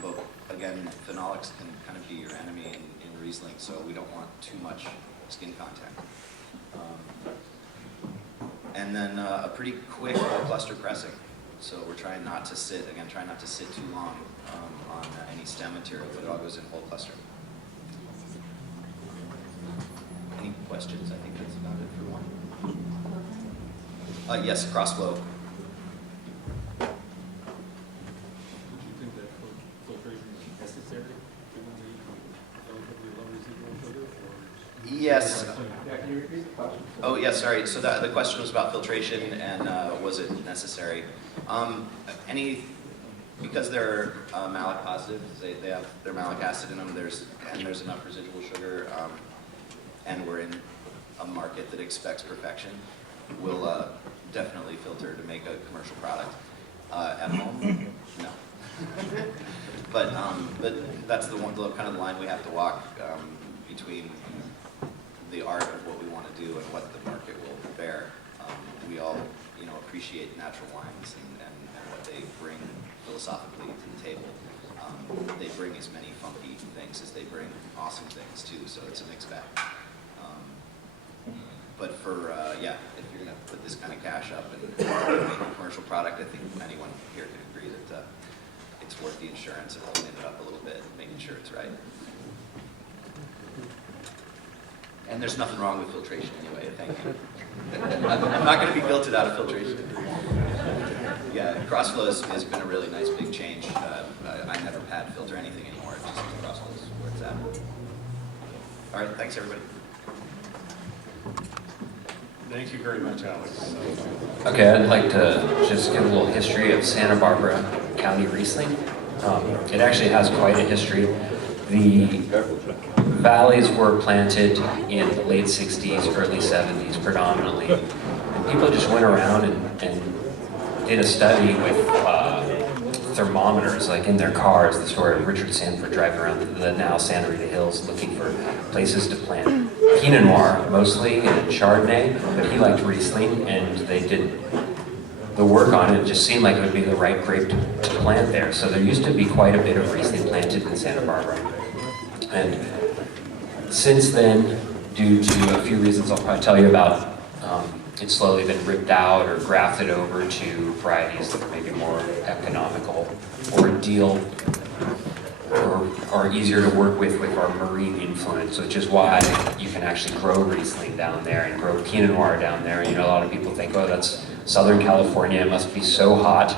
But again, phenolics can kind of be your enemy in Riesling, so we don't want too much skin contact. And then a pretty quick cluster pressing. So we're trying not to sit too long on any stem material, but it all goes in whole cluster. Any questions? I think that's about it for one. Yes, cross-flow. Would you think that filtration is necessary given the relatively low residual sugar? Or Yes. Yeah, can you repeat the question? Oh, yeah, sorry. So the question was about filtration and was it necessary? Because they're malic positive, they have their malic acid in them, there's enough residual sugar, and we're in a market that expects perfection, we'll definitely filter to make a commercial product. At home, no. But that's the kind of line we have to walk between the art of what we want to do and what the market will bear. We all, appreciate natural wines and what they bring philosophically to the table. They bring as many funky things as they bring awesome things too, so it's a mixed bag. But for, if you're going to put this kind of cash up and make a commercial product, I think anyone here can agree that it's worth the insurance of cleaning it up a little bit, making sure it's right. And there's nothing wrong with filtration anyway, thank you. I'm not going to be guilted out of filtration. Yeah, crossflow has been a really nice big change. I never pad filter anything anymore, it's just crossflow is where it's at. All right, thanks everybody. Thank you very much, Alex. Okay, I'd like to just give a little history of Santa Barbara County Riesling. It actually has quite a history. The valleys were planted in the late 60s, early 70s predominantly. And people just went around and did a study with thermometers, like in their cars. The story of Richard Sanford driving around the now Santa Rita Hills looking for places to plant Pinot Noir mostly and Chardonnay, but he liked Riesling, and they did the work on it. It just seemed like it would be the right grape to plant there. So there used to be quite a bit of Riesling planted in Santa Barbara. And since then, due to a few reasons I'll probably tell you about, it's slowly been ripped out or grafted over to varieties that are maybe more economical or deal or are easier to work with our marine influence, which is why you can actually grow Riesling down there and grow Pinot Noir down there. A lot of people think, oh, that's Southern California, it must be so hot.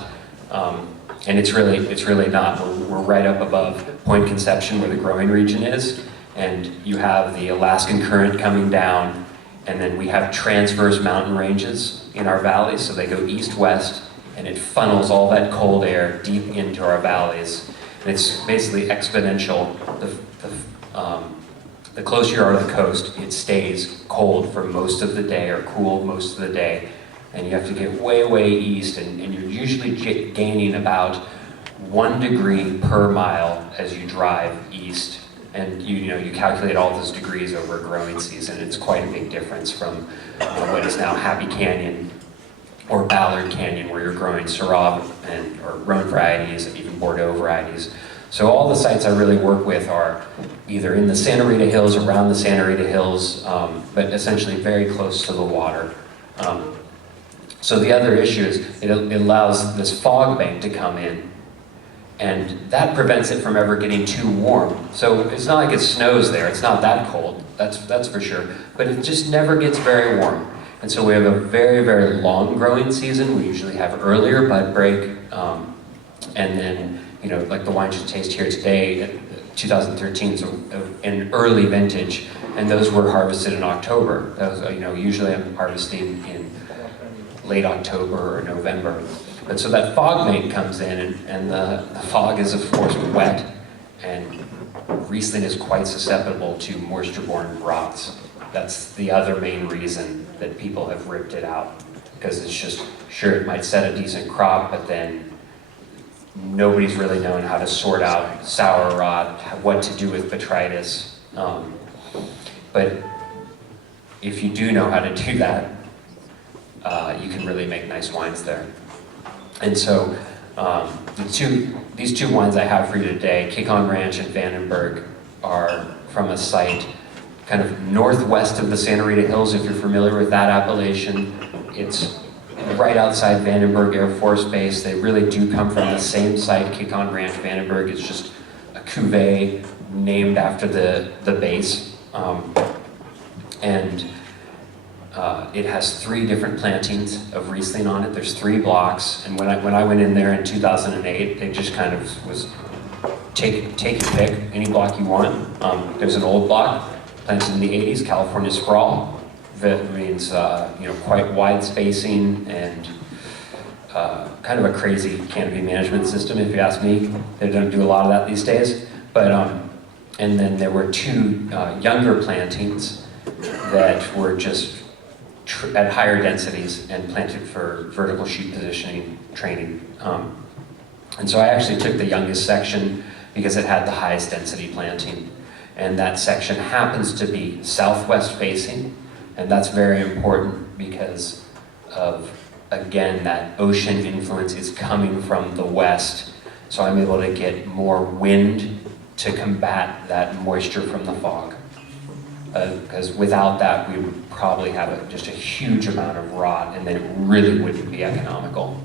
And it's really not. We're right up above Point Conception where the growing region is, and you have the Alaskan current coming down, and then we have transverse mountain ranges in our valleys, so they go east-west, and it funnels all that cold air deep into our valleys. And it's basically exponential. The closer you are to the coast, it stays cold for most of the day or cool most of the day. And you have to get way, way east, and you're usually gaining about 1 degree per mile as you drive east. And you calculate all those degrees over a growing season. It's quite a big difference from what is now Happy Canyon or Ballard Canyon, where you're growing Syrah or Rhone varieties and even Bordeaux varieties. So all the sites I really work with are either in the Santa Rita Hills, around the Santa Rita Hills, but essentially very close to the water. So the other issue is it allows this fog bank to come in, and that prevents it from ever getting too warm. So it's not like it snows there, it's not that cold, that's for sure, but it just never gets very warm. And so we have a very, very long growing season. We usually have earlier bud break, and then, like the wines you taste here today, 2013, so an early vintage, and those were harvested in October. Those, usually I'm harvesting in late October or November. But so that fog bank comes in, and the fog is of course wet, and Riesling is quite susceptible to moisture-borne rots. That's the other main reason that people have ripped it out, because it's just, sure, it might set a decent crop, but then nobody's really known how to sort out sour rot, what to do with botrytis. But if you do know how to do that, you can really make nice wines there. And so these two wines I have for you today, Kikon Ranch and Vandenberg, are from a site kind of northwest of the Santa Rita Hills, if you're familiar with that appellation. It's right outside Vandenberg Air Force Base. They really do come from the same site, Kikon Ranch. Vandenberg is just a cuvee named after the base. And It has 3 different plantings of Riesling on it. There's 3 blocks, and when I went in there in 2008, it just kind of was take your pick, any block you want. There's an old block planted in the 80s, California Sprawl. That means quite wide spacing and kind of a crazy canopy management system, if you ask me. They don't do a lot of that these days. But and then there were 2 younger plantings that were just at higher densities and planted for vertical shoot positioning training. And so I actually took the youngest section because it had the highest density planting. And that section happens to be southwest facing, and that's very important because of, again, that ocean influence is coming from the west. So I'm able to get more wind to combat that moisture from the fog. Because without that, we would probably have just a huge amount of rot, and then it really wouldn't be economical.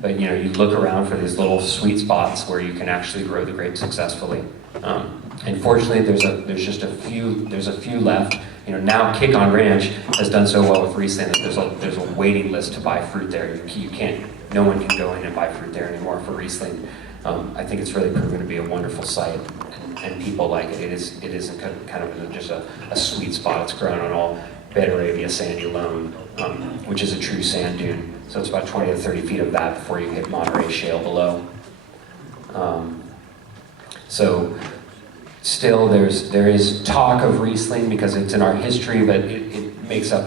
But you look around for these little sweet spots where you can actually grow the grape successfully. And fortunately, there's a few left. Now Kick on Ranch has done so well with Riesling that there's a waiting list to buy fruit there. No one can go in and buy fruit there anymore for Riesling. I think it's really proven to be a wonderful site, and people like it. It is kind of just a sweet spot. It's grown on all Bed Arabia sandy loam, which is a true sand dune. So it's about 20 to 30 feet of that before you hit Monterey Shale below. So still there is talk of Riesling because it's in our history, but it makes up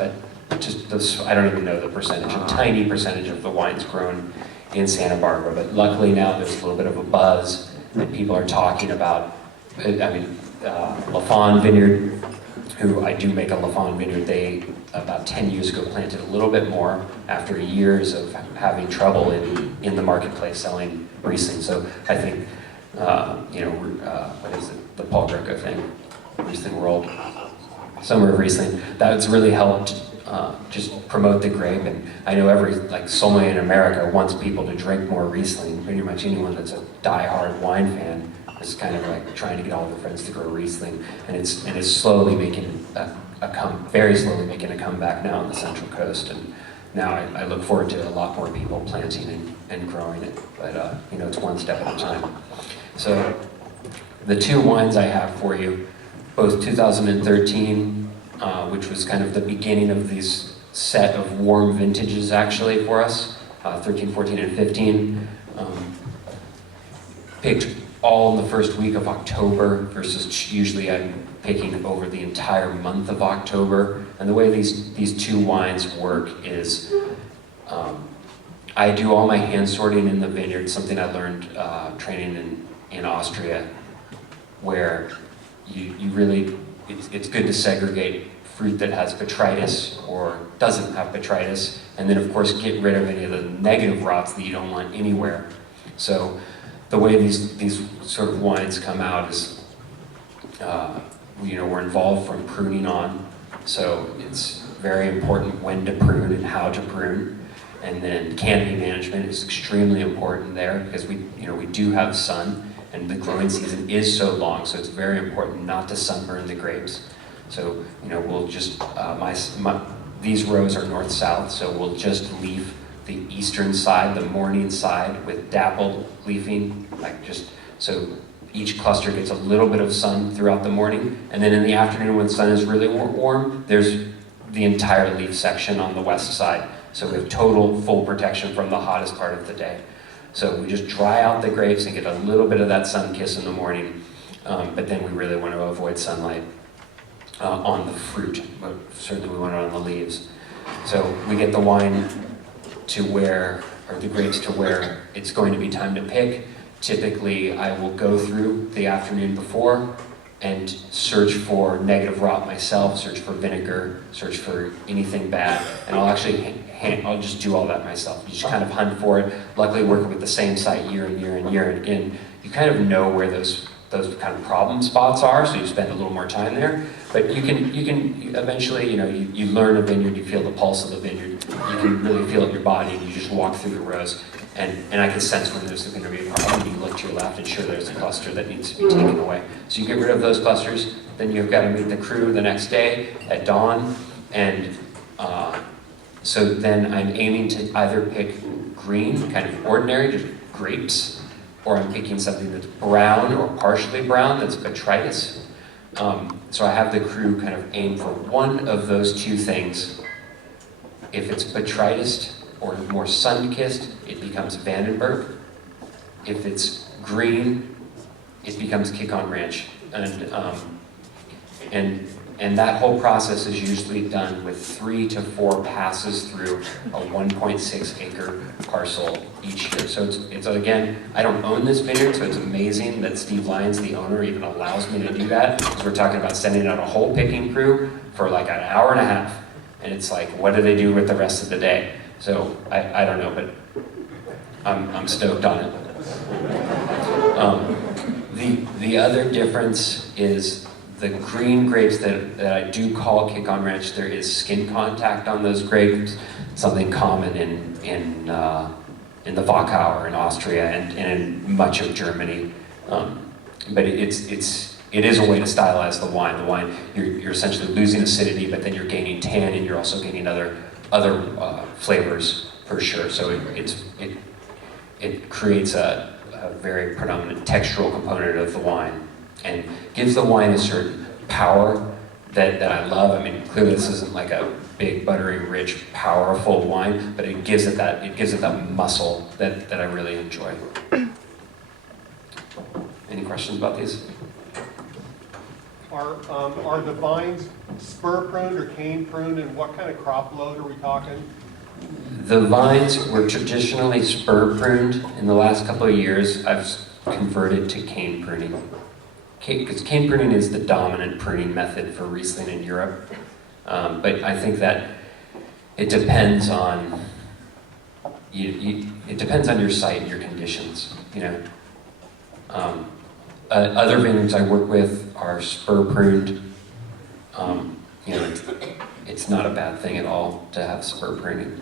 I don't even know the percentage, a tiny percentage of the wines grown in Santa Barbara. But luckily now there's a little bit of a buzz, and people are talking about, Lafon Vineyard, who I do make a Lafon Vineyard, they about 10 years ago planted a little bit more after years of having trouble in the marketplace selling Riesling. So I think, what is it, the Paul Greco thing, Riesling World, Summer of Riesling, that's really helped just promote the grape. And I know every sommelier in America wants people to drink more Riesling. Pretty much anyone that's a die-hard wine fan is kind of trying to get all their friends to grow Riesling, and it's slowly making very slowly making a comeback now on the Central Coast. And now I look forward to a lot more people planting and growing it. But it's one step at a time. So the 2 wines I have for you, both 2013, which was kind of the beginning of these set of warm vintages actually for us, 13, 14, and 15. Picked all in the first week of October versus usually I'm picking over the entire month of October. And the way these 2 wines work is I do all my hand sorting in the vineyard, something I learned training in Austria, where you really, it's good to segregate fruit that has botrytis or doesn't have botrytis, and then of course get rid of any of the negative rots that you don't want anywhere. So the way these sort of wines come out is, we're involved from pruning on, so it's very important when to prune and how to prune. And then canopy management is extremely important there because we do have sun, and the growing season is so long, so it's very important not to sunburn the grapes. So we'll just these rows are north-south, so we'll just leaf the eastern side, the morning side, with dappled leafing, so each cluster gets a little bit of sun throughout the morning, and then in the afternoon when the sun is really warm, there's the entire leaf section on the west side. So we have total full protection from the hottest part of the day. So we just dry out the grapes and get a little bit of that sun kiss in the morning, but then we really want to avoid sunlight on the fruit, but certainly we want it on the leaves. So we get the wine to where, or the grapes to where it's going to be time to pick. Typically, I will go through the afternoon before and search for negative rot myself, search for vinegar, search for anything bad, and I'll actually I'll just do all that myself. You just kind of hunt for it. Luckily, working with the same site year and year and year and again, you kind of know where those kind of problem spots are, so you spend a little more time there. But you can eventually, you learn a vineyard, you feel the pulse of the vineyard, you can really feel it in your body, and you just walk through the rows. And I can sense when there's going to be a problem. You look to your left and sure there's a cluster that needs to be taken away. So you get rid of those clusters, then you've got to meet the crew the next day at dawn, and So then I'm aiming to either pick green, kind of ordinary, just grapes, or I'm picking something that's brown or partially brown, that's botrytis. So I have the crew kind of aim for one of those two things. If it's botrytis or more sun-kissed, it becomes Vandenberg. If it's green, it becomes Kick-on Ranch. And that whole process is usually done with 3 to 4 passes through a 1.6 acre parcel each year. So it's again, I don't own this vineyard, so it's amazing that Steve Lyons, the owner, even allows me to do that. Because we're talking about sending out a whole picking crew for like an hour and a half. And it's like, what do they do with the rest of the day? So I don't know, but I'm stoked on it. The other difference is the green grapes that I do call Kick-on Ranch, there is skin contact on those grapes, something common in the Wachau in Austria and in much of Germany. But it is a way to stylize the wine. The wine, you're essentially losing acidity, but then you're gaining tannin, and you're also gaining other flavors for sure. So it creates a very predominant textural component of the wine and gives the wine a certain power that I love. I mean, clearly this isn't like a big, buttery, rich, powerful wine, but it gives it that muscle that I really enjoy. Any questions about these? Are the vines spur pruned or cane pruned, and what kind of crop load are we talking? The vines were traditionally spur pruned. In the last couple of years, I've converted to cane pruning. Because cane pruning is the dominant pruning method for Riesling in Europe. But I think that it depends on it depends on your site and your conditions. Other vineyards I work with are spur pruned. It's not a bad thing at all to have spur pruning.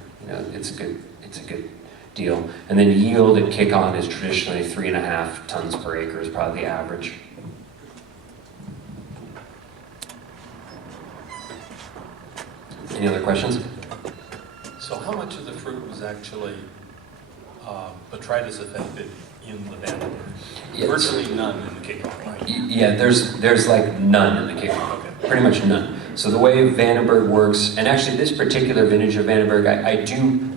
It's a good deal. And then yield at Kick-on is traditionally 3.5 tons per acre is probably the average. Any other questions? So how much of the fruit was actually botrytis affected in the Vandenberg? Yes. Virtually none in the Kick-on, right? Yeah, there's like none in the Kick-on. Okay. Pretty much none. So the way Vandenberg works, and actually this particular vintage of Vandenberg, I do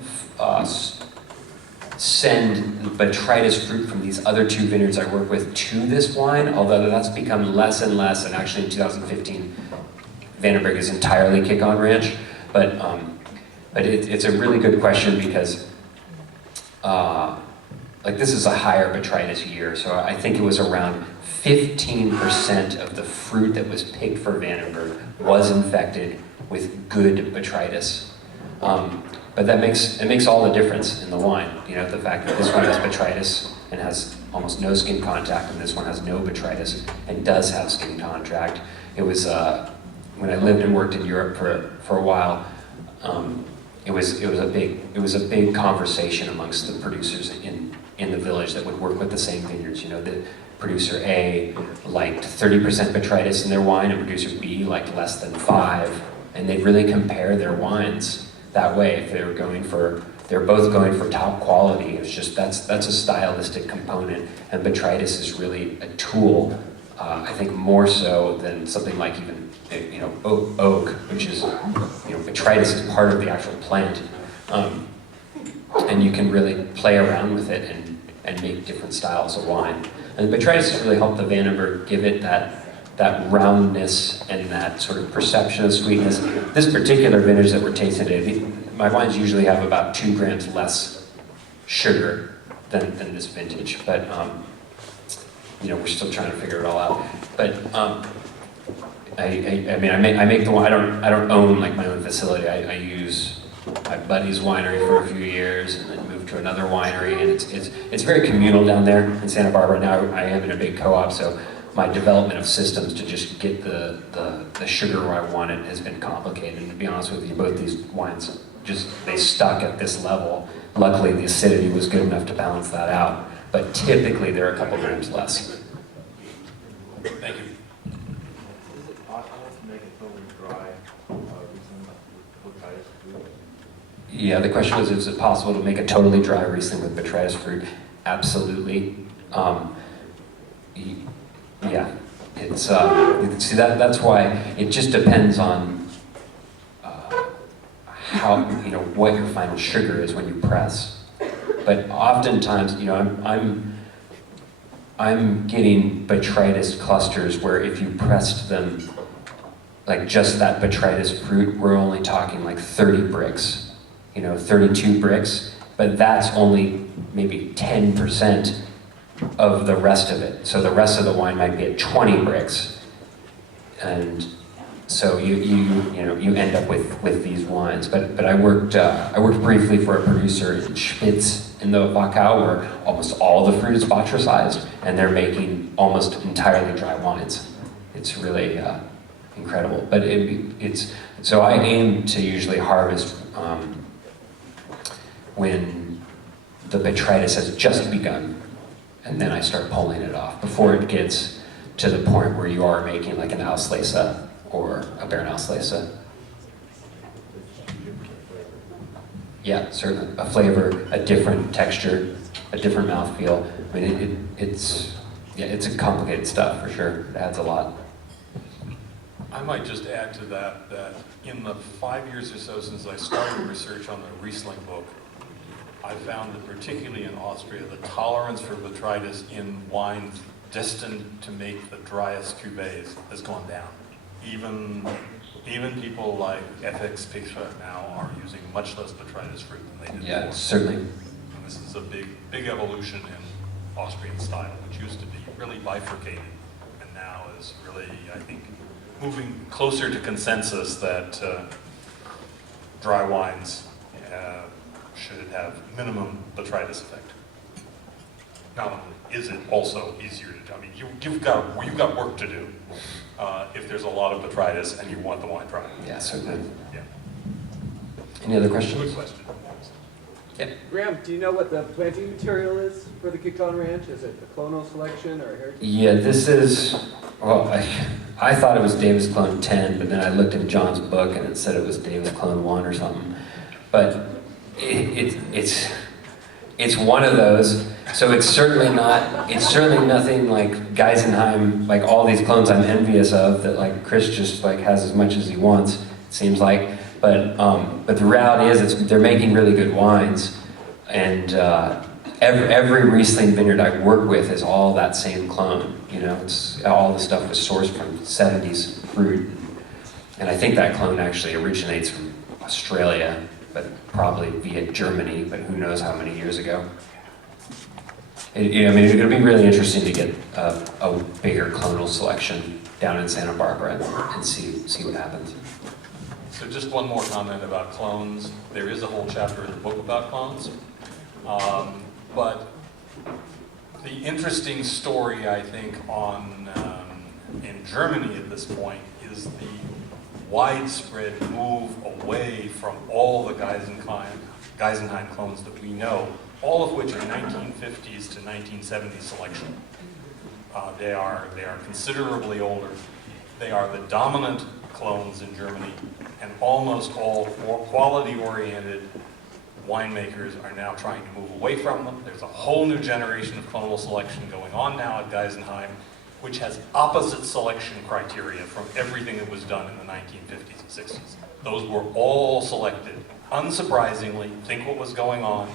send botrytis fruit from these other 2 vineyards I work with to this wine, although that's become less and less, and actually in 2015, Vandenberg is entirely Kick-on Ranch. But it's a really good question because this is a higher botrytis year, so I think it was around 15% of the fruit that was picked for Vandenberg was infected with good botrytis. But it makes all the difference in the wine. The fact that this one has botrytis and has almost no skin contact, and this one has no botrytis and does have skin contact. It was when I lived and worked in Europe for a while. It was a big conversation amongst the producers in the village that would work with the same vineyards. The producer A liked 30% botrytis in their wine, and producer B liked less than 5, and they'd really compare their wines that way if they're both going for top quality. It's just that's a stylistic component, and botrytis is really a tool. I think more so than something like even oak, which is botrytis is part of the actual plant, and you can really play around with it and make different styles of wine. And botrytis has really helped the Vandenberg give it that roundness and that sort of perception of sweetness. This particular vintage that we're tasting today, my wines usually have about 2 grams less sugar than this vintage, but we're still trying to figure it all out. But I make the wine. I don't own my own facility. I use my buddy's winery for a few years, and then moved to another winery. And it's very communal down there in Santa Barbara. Now I am in a big co-op, so my development of systems to just get the sugar where I want it has been complicated. And to be honest with you, both these wines they stuck at this level. Luckily, the acidity was good enough to balance that out. But typically, they're a couple grams less. Thank you. Is it possible to make it totally dry, Riesling with botrytis? Yeah, the question was, is it possible to make a totally dry Riesling with botrytis fruit? Absolutely. Yeah, it's, see, that's why it just depends on how, what your final sugar is when you press. But oftentimes, I'm getting botrytis clusters where if you pressed them, like just that botrytis fruit, we're only talking like 30 bricks, 32 bricks, but that's only maybe 10% of the rest of it. So the rest of the wine might be at 20 bricks. And so you end up with these wines. But I worked briefly for a producer in Spitz in the Wachau, where almost all the fruit is botrytized, and they're making almost entirely dry wines. It's really incredible. But it's so I aim to usually harvest when the botrytis has just begun, and then I start pulling it off before it gets to the point where you are making like an Alsace or a Baron Alsace. Yeah, certainly. A flavor, a different texture, a different mouthfeel. I mean, it's a complicated stuff for sure. It adds a lot. I might just add to that in the 5 years or so since I started research on the Riesling book, I found that particularly in Austria, the tolerance for botrytis in wines destined to make the driest cuvées has gone down. Even people like FX Picture now are using much less botrytis fruit than they did Yeah, before. certainly. And this is a big evolution in Austrian style, which used to be really bifurcated, and now is really, I think, moving closer to consensus that dry wines should have minimum botrytis effect. Not only is it also easier to do, I mean, you've got work to do if there's a lot of botrytis and you want the wine dry. Yeah, certainly. Yeah. Any other questions? Good question. Yeah. Graham, do you know what the planting material is for the Kickon Ranch? Is it a clonal selection or a heritage? Yeah, this is, well, I thought it was Davis Clone 10, but then I looked in John's book and it said it was Davis Clone 1 or something. But it's one of those. So it's certainly nothing like Geisenheim, like all these clones I'm envious of that like Chris just like has as much as he wants, it seems like. But the reality is they're making really good wines, and every Riesling vineyard I work with is all that same clone. It's all the stuff was sourced from 70s fruit, and I think that clone actually originates from Australia, but probably via Germany, but who knows how many years ago. It'll be really interesting to get a bigger clonal selection down in Santa Barbara and see what happens. So just one more comment about clones. There is a whole chapter in the book about clones. But the interesting story, I think, in Germany at this point is the widespread move away from all the Geisenheim clones that we know, all of which are 1950s to 1970s selection. They are considerably older. They are the dominant clones in Germany, and almost all quality-oriented winemakers are now trying to move away from them. There's a whole new generation of clonal selection going on now at Geisenheim, which has opposite selection criteria from everything that was done in the 1950s and 60s. Those were all selected. Unsurprisingly, think what was going on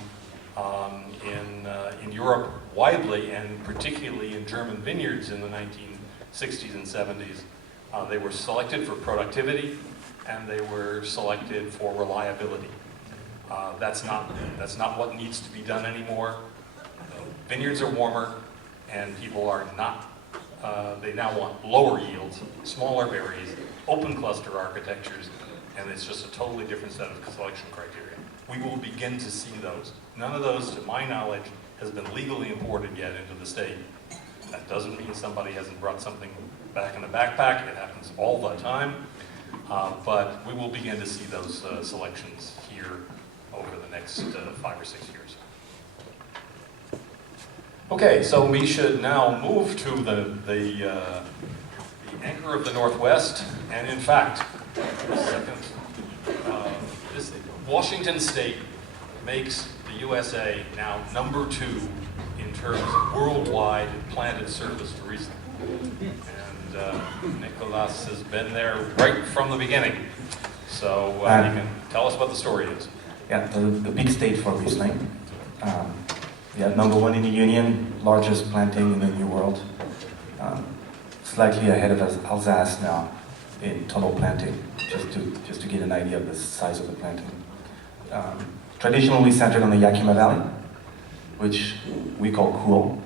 in Europe widely, and particularly in German vineyards in the 1960s and 70s. They were selected for productivity, and they were selected for reliability. That's not what needs to be done anymore. Vineyards are warmer, and people are not. They now want lower yields, smaller berries, open cluster architectures, and it's just a totally different set of selection criteria. We will begin to see those. None of those, to my knowledge, has been legally imported yet into the state. That doesn't mean somebody hasn't brought something back in a backpack. It happens all the time. But we will begin to see those selections here over the next 5 or 6 years. Okay, so we should now move to the anchor of the Northwest, and in fact, Washington State makes the USA now #2 in terms of worldwide planted surface for Riesling. And Nicolas has been there right from the beginning. So you can tell us what the story is. Yeah, the big state for Riesling. Yeah, #1 in the Union, largest planting in the New World. Slightly ahead of Alsace now in total planting, just to get an idea of the size of the planting. Traditionally centered on the Yakima Valley, which we call Quille,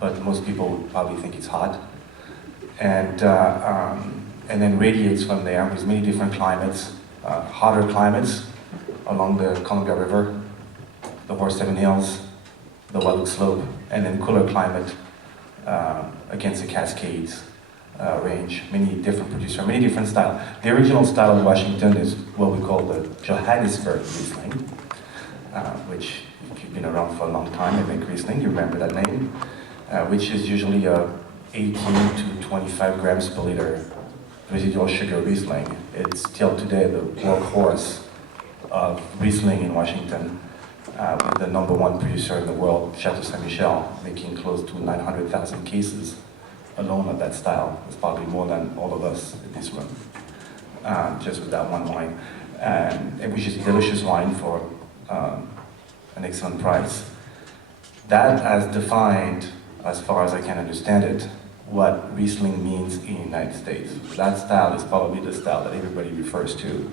but most people probably think it's hot. And then radiates from there with many different climates, hotter climates along the Columbia River, the Horse Seven Hills, the Wiley Slope, and then cooler climate against the Cascades range. Many different producers, many different styles. The original style of Washington is what we call the Johannesburg Riesling, which, if you've been around for a long time and make Riesling, you remember that name, which is usually 18 to 25 grams per liter residual sugar Riesling. It's still today the workhorse of Riesling in Washington, with the #1 producer in the world, Chateau Saint Michel, making close to 900,000 cases alone of that style. It's probably more than all of us in this room, just with that one wine, and which is a delicious wine for an excellent price. That has defined, as far as I can understand it, what Riesling means in the United States. That style is probably the style that everybody refers to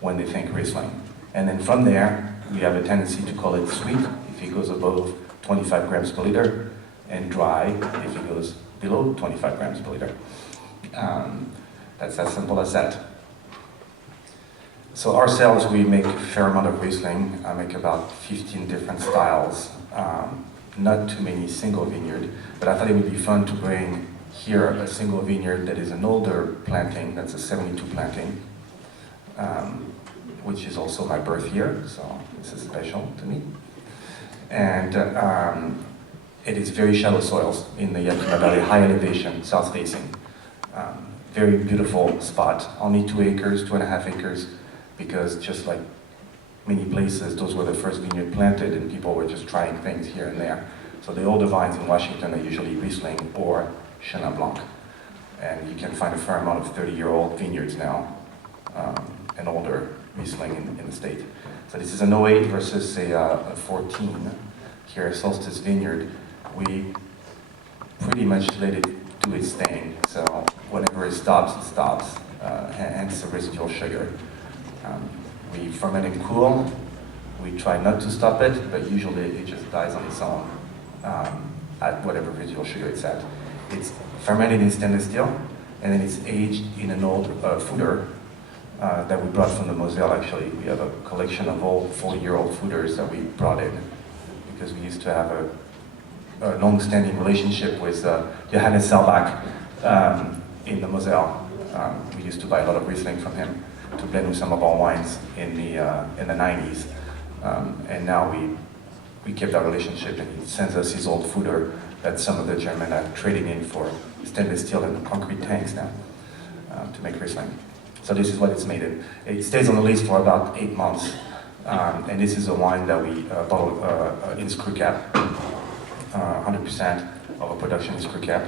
when they think Riesling. And then from there, we have a tendency to call it sweet if it goes above 25 grams per liter, and dry if it goes below 25 grams per liter. That's as simple as that. So ourselves, we make a fair amount of Riesling. I make about 15 different styles. Not too many single vineyard, but I thought it would be fun to bring here a single vineyard that is an older planting, that's a 72 planting, which is also my birth year, so this is special to me. And it is very shallow soils in the Yakima Valley, high elevation, south facing. Very beautiful spot, only 2 acres, 2.5 acres, because just like many places, those were the first vineyard planted and people were just trying things here and there. So the older vines in Washington are usually Riesling or Chenin Blanc. And you can find a fair amount of 30-year-old vineyards now, and older Riesling in the state. So this is an 08 versus a 14 here at Solstice Vineyard. We pretty much let it do its thing. So whenever it stops, hence the residual sugar. We ferment in Quille. We try not to stop it, but usually it just dies on its own at whatever residual sugar it's at. It's fermented in stainless steel, and then it's aged in an old foeder that we brought from the Moselle, actually. We have a collection of old 40-year-old foeders that we brought in because we used to have a long-standing relationship with Johannes Selbach in the Moselle. We used to buy a lot of Riesling from him to blend with some of our wines in the 90s. And now we kept our relationship, and he sends us his old foeder that some of the German are trading in for stainless steel and concrete tanks now to make Riesling. So this is what it's made in. It stays on the list for about 8 months. And this is a wine that we bottle in screw cap. 100% of our production is screw cap.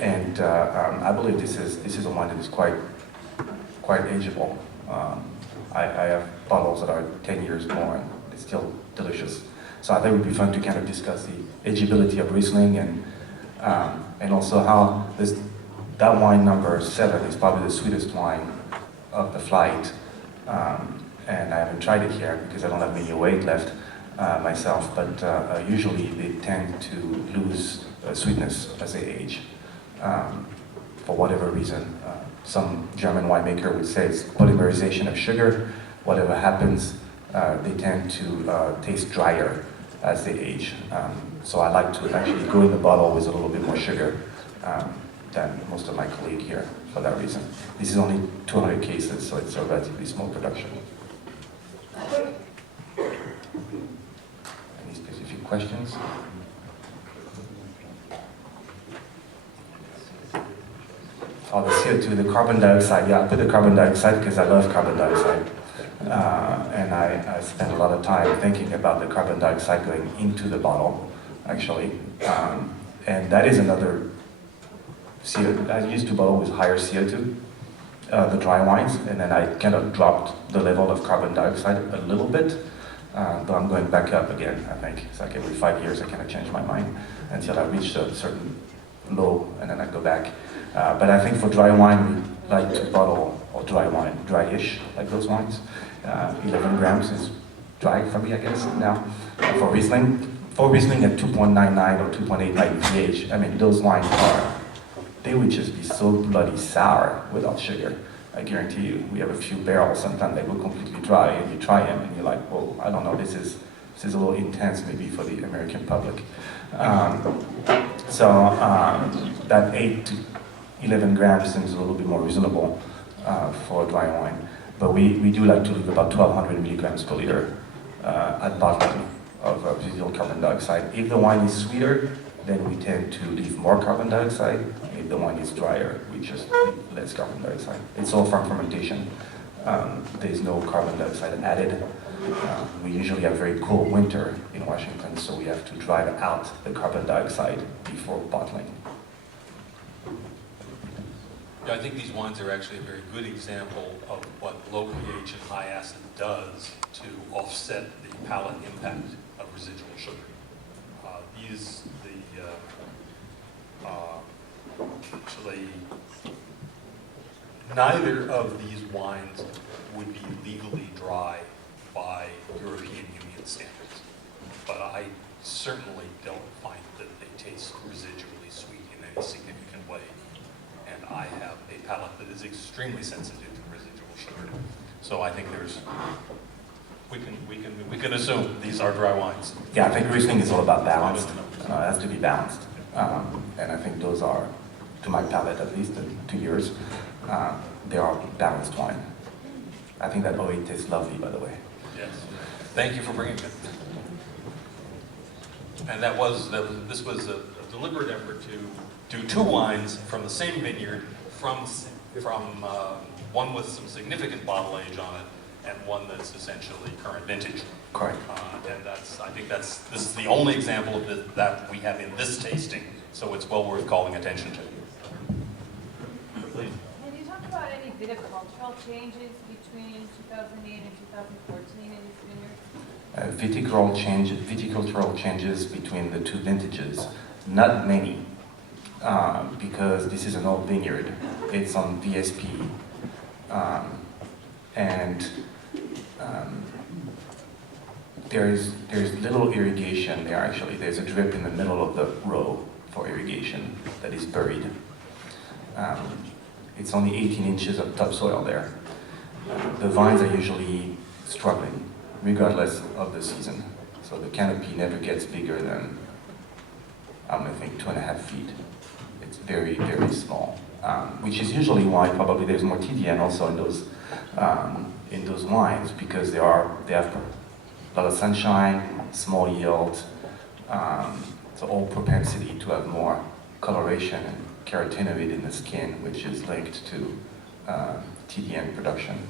And I believe this is a wine that is quite ageable. I have bottles that are 10 years more and it's still delicious. So I thought it would be fun to kind of discuss the ageability of Riesling and also how that wine number 7 is probably the sweetest wine of the flight. And I haven't tried it here because I don't have many weight left myself, but usually they tend to lose sweetness as they age for whatever reason. Some German winemaker would say it's polymerization of sugar. Whatever happens, they tend to taste drier as they age. So I like to actually go in the bottle with a little bit more sugar than most of my colleagues here for that reason. This is only 200 cases, so it's a relatively small production. Any specific questions? Oh, the CO2, the carbon dioxide. Yeah, I put the carbon dioxide because I love carbon dioxide. And I spent a lot of time thinking about the carbon dioxide going into the bottle, actually. And that is another CO2. I used to bottle with higher CO2, the dry wines, and then I kind of dropped the level of carbon dioxide a little bit, but I'm going back up again, I think. It's like every 5 years I kind of change my mind until I reach a certain low, and then I go back. But I think for dry wine, we like to bottle, or dry wine, dry-ish, like those wines. 11 grams is dry for me, I guess, now. For Riesling at 2.99 or 2.89 pH, I mean, those wines they would just be so bloody sour without sugar. I guarantee you. We have a few barrels, sometimes they go completely dry, and you try them, and you're like, well, I don't know, this is a little intense maybe for the American public. That 8 to 11 grams seems a little bit more reasonable for a dry wine. But we do like to leave about 1,200 milligrams per liter at bottling of residual carbon dioxide. If the wine is sweeter, then we tend to leave more carbon dioxide. If the wine is drier, we just leave less carbon dioxide. It's all from fermentation. There's no carbon dioxide added. We usually have very cool winter in Washington, so we have to drive out the carbon dioxide before bottling. Yeah, I think these wines are actually a very good example of what low pH and high acid does to offset the palate impact of residual sugar. Neither of these wines would be legally dry by European Union standards, but I certainly don't find that they taste residually sweet in any significant way. And I have a palate that is extremely sensitive to residual sugar. So I think we can assume these are dry wines. Yeah, I think Riesling is all about balance. It has to be balanced. And I think those are, to my palate at least, in 2 years, they are balanced wine. I think that 08 tastes lovely, by the way. Yes. Thank you for bringing it. And this was a deliberate effort to do 2 wines from the same vineyard, from one with some significant bottle age on it, and one that's essentially current vintage. Correct. And I think this is the only example of that we have in this tasting, so it's well worth calling attention to. Please. Can you talk about any viticultural changes between 2008 and 2014 in these vineyards? Viticultural changes between the 2 vintages, not many, because this is an old vineyard. It's on VSP, and there's little irrigation there. Actually, there's a drip in the middle of the row for irrigation that is buried. It's only 18 inches of topsoil there. The vines are usually struggling, regardless of the season. So the canopy never gets bigger than, I think, 2.5 feet. It's very, very small, which is usually why probably there's more TDN also in those wines, because they have a lot of sunshine, small yield, so all propensity to have more coloration and carotenoid in the skin, which is linked to TDN production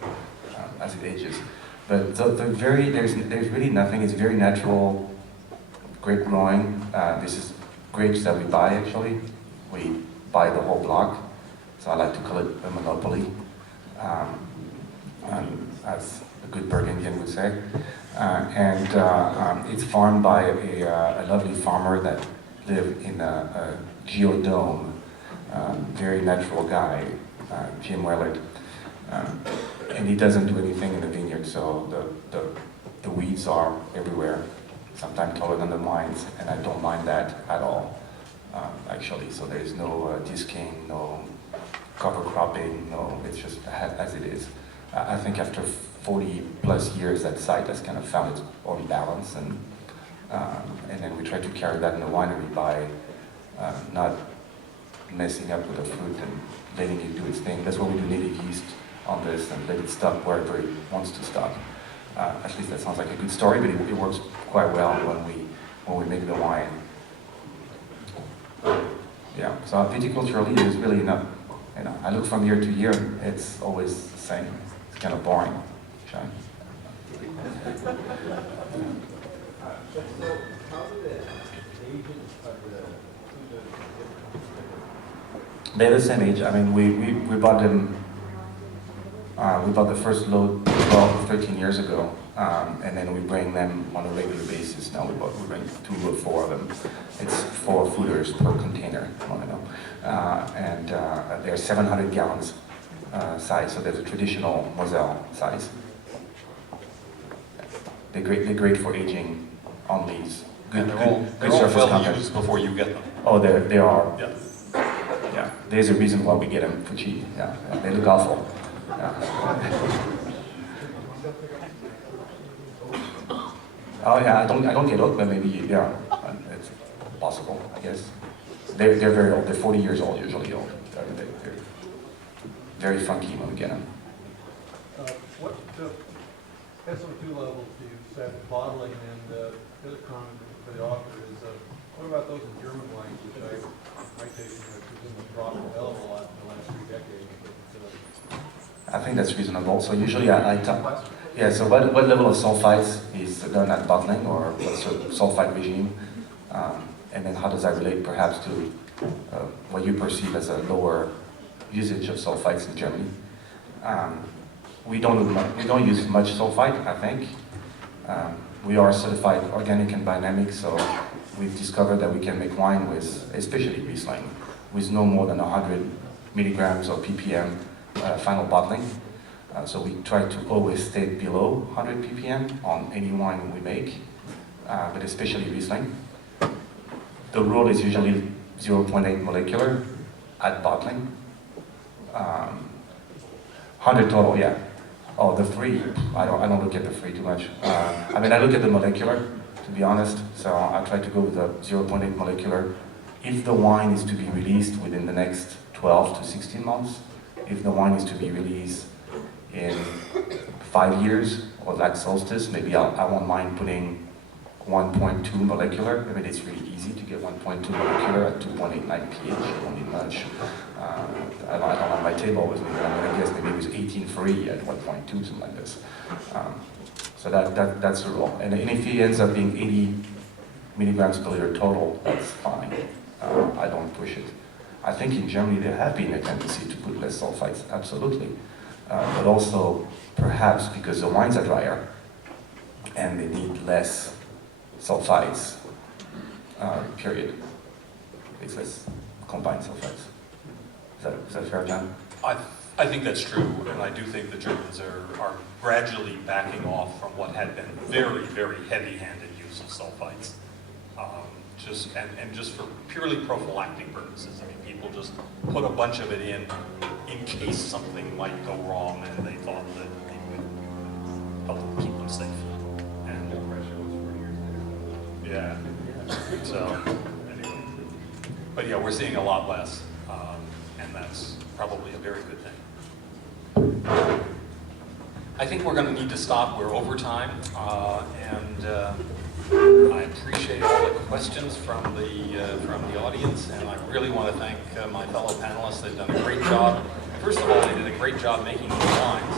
as it ages. But there's really nothing. It's very natural grape growing. This is grapes that we buy, actually. We buy the whole block, so I like to call it a monopoly, as a good Burgundian would say. It's farmed by a lovely farmer that lived in a geodome, very natural guy, Jim Willard. And he doesn't do anything in the vineyard, so the weeds are everywhere, sometimes taller than the vines, and I don't mind that at all, actually. So there's no disking, no cover cropping, no, it's just as it is. I think after 40 plus years, that site has kind of found its own balance, and then we try to carry that in the winery by not messing up with the fruit and letting it do its thing. That's why we do native yeast on this and let it stop wherever it wants to stop. At least that sounds like a good story, but it works quite well when we make the wine. Yeah, so viticulturally there's really not, I look from year to year, it's always the same. It's kind of boring, actually. So how do the agents of the two different? They're the same age. I mean, we bought them. We bought the first load 12, 13 years ago, and then we bring them on a regular basis. Now we bring 2 or 4 of them. It's 4 footers per container, and they're 700 gallons size. So there's a traditional Moselle size. They're great for aging on lees. And they're all surface well content. used before you get them. Oh, they are. Yeah. Yeah, there's a reason why we get them for cheap. Yeah, they look awful. Yeah. Oh yeah, I don't get old, but maybe yeah, it's possible, I guess. They're very old. They're 40 years old, usually old. They're very funky when we get them. What has on 2 levels you said bottling, and the other comment for the author is what about those in German wines, which my tasting has presumably dropped a hell of a lot in the last 3 decades. But, I think that's reasonable. So usually I talk. Yeah. So what level of sulfites is done at bottling, or what's the sulfite regime, and then how does that relate perhaps to what you perceive as a lower usage of sulfites in Germany? We don't use much sulfite, I think. We are certified organic and biodynamic, so we've discovered that we can make wine with, especially Riesling, with no more than 100 milligrams of ppm final bottling. So we try to always stay below 100 ppm on any wine we make, but especially Riesling. The rule is usually 0.8 molecular at bottling. 100 total, yeah. Oh, the free, I don't look at the free too much. I mean, I look at the molecular, to be honest, so I try to go with the 0.8 molecular. If the wine is to be released within the next 12 to 16 months, if the wine is to be released in 5 years, or like solstice, maybe I won't mind putting 1.2 molecular. I mean, it's really easy to get 1.2 molecular at 2.89 pH, you don't need much. I don't have my table with me, but I guess maybe it was 18 free at 1.2, something like this. So that's the rule. And if it ends up being 80 milligrams per liter total, that's fine. I don't push it. I think in Germany there have been a tendency to put less sulfites, absolutely. But also, perhaps because the wines are drier and they need less sulfites, period. It's less combined sulfites. Is that fair, John? I think that's true, and I do think the Germans are gradually backing off from what had been very, very heavy-handed use of sulfites. Just for purely prophylactic purposes. I mean, people just put a bunch of it in case something might go wrong, and they thought that it would help them keep them safe. And yeah, so anyway, but yeah, we're seeing a lot less, and that's probably a very good thing. I think we're going to need to stop. We're over time, and I appreciate all the questions from the audience, and I really want to thank my fellow panelists. They've done a great job. First of all, they did a great job making these wines.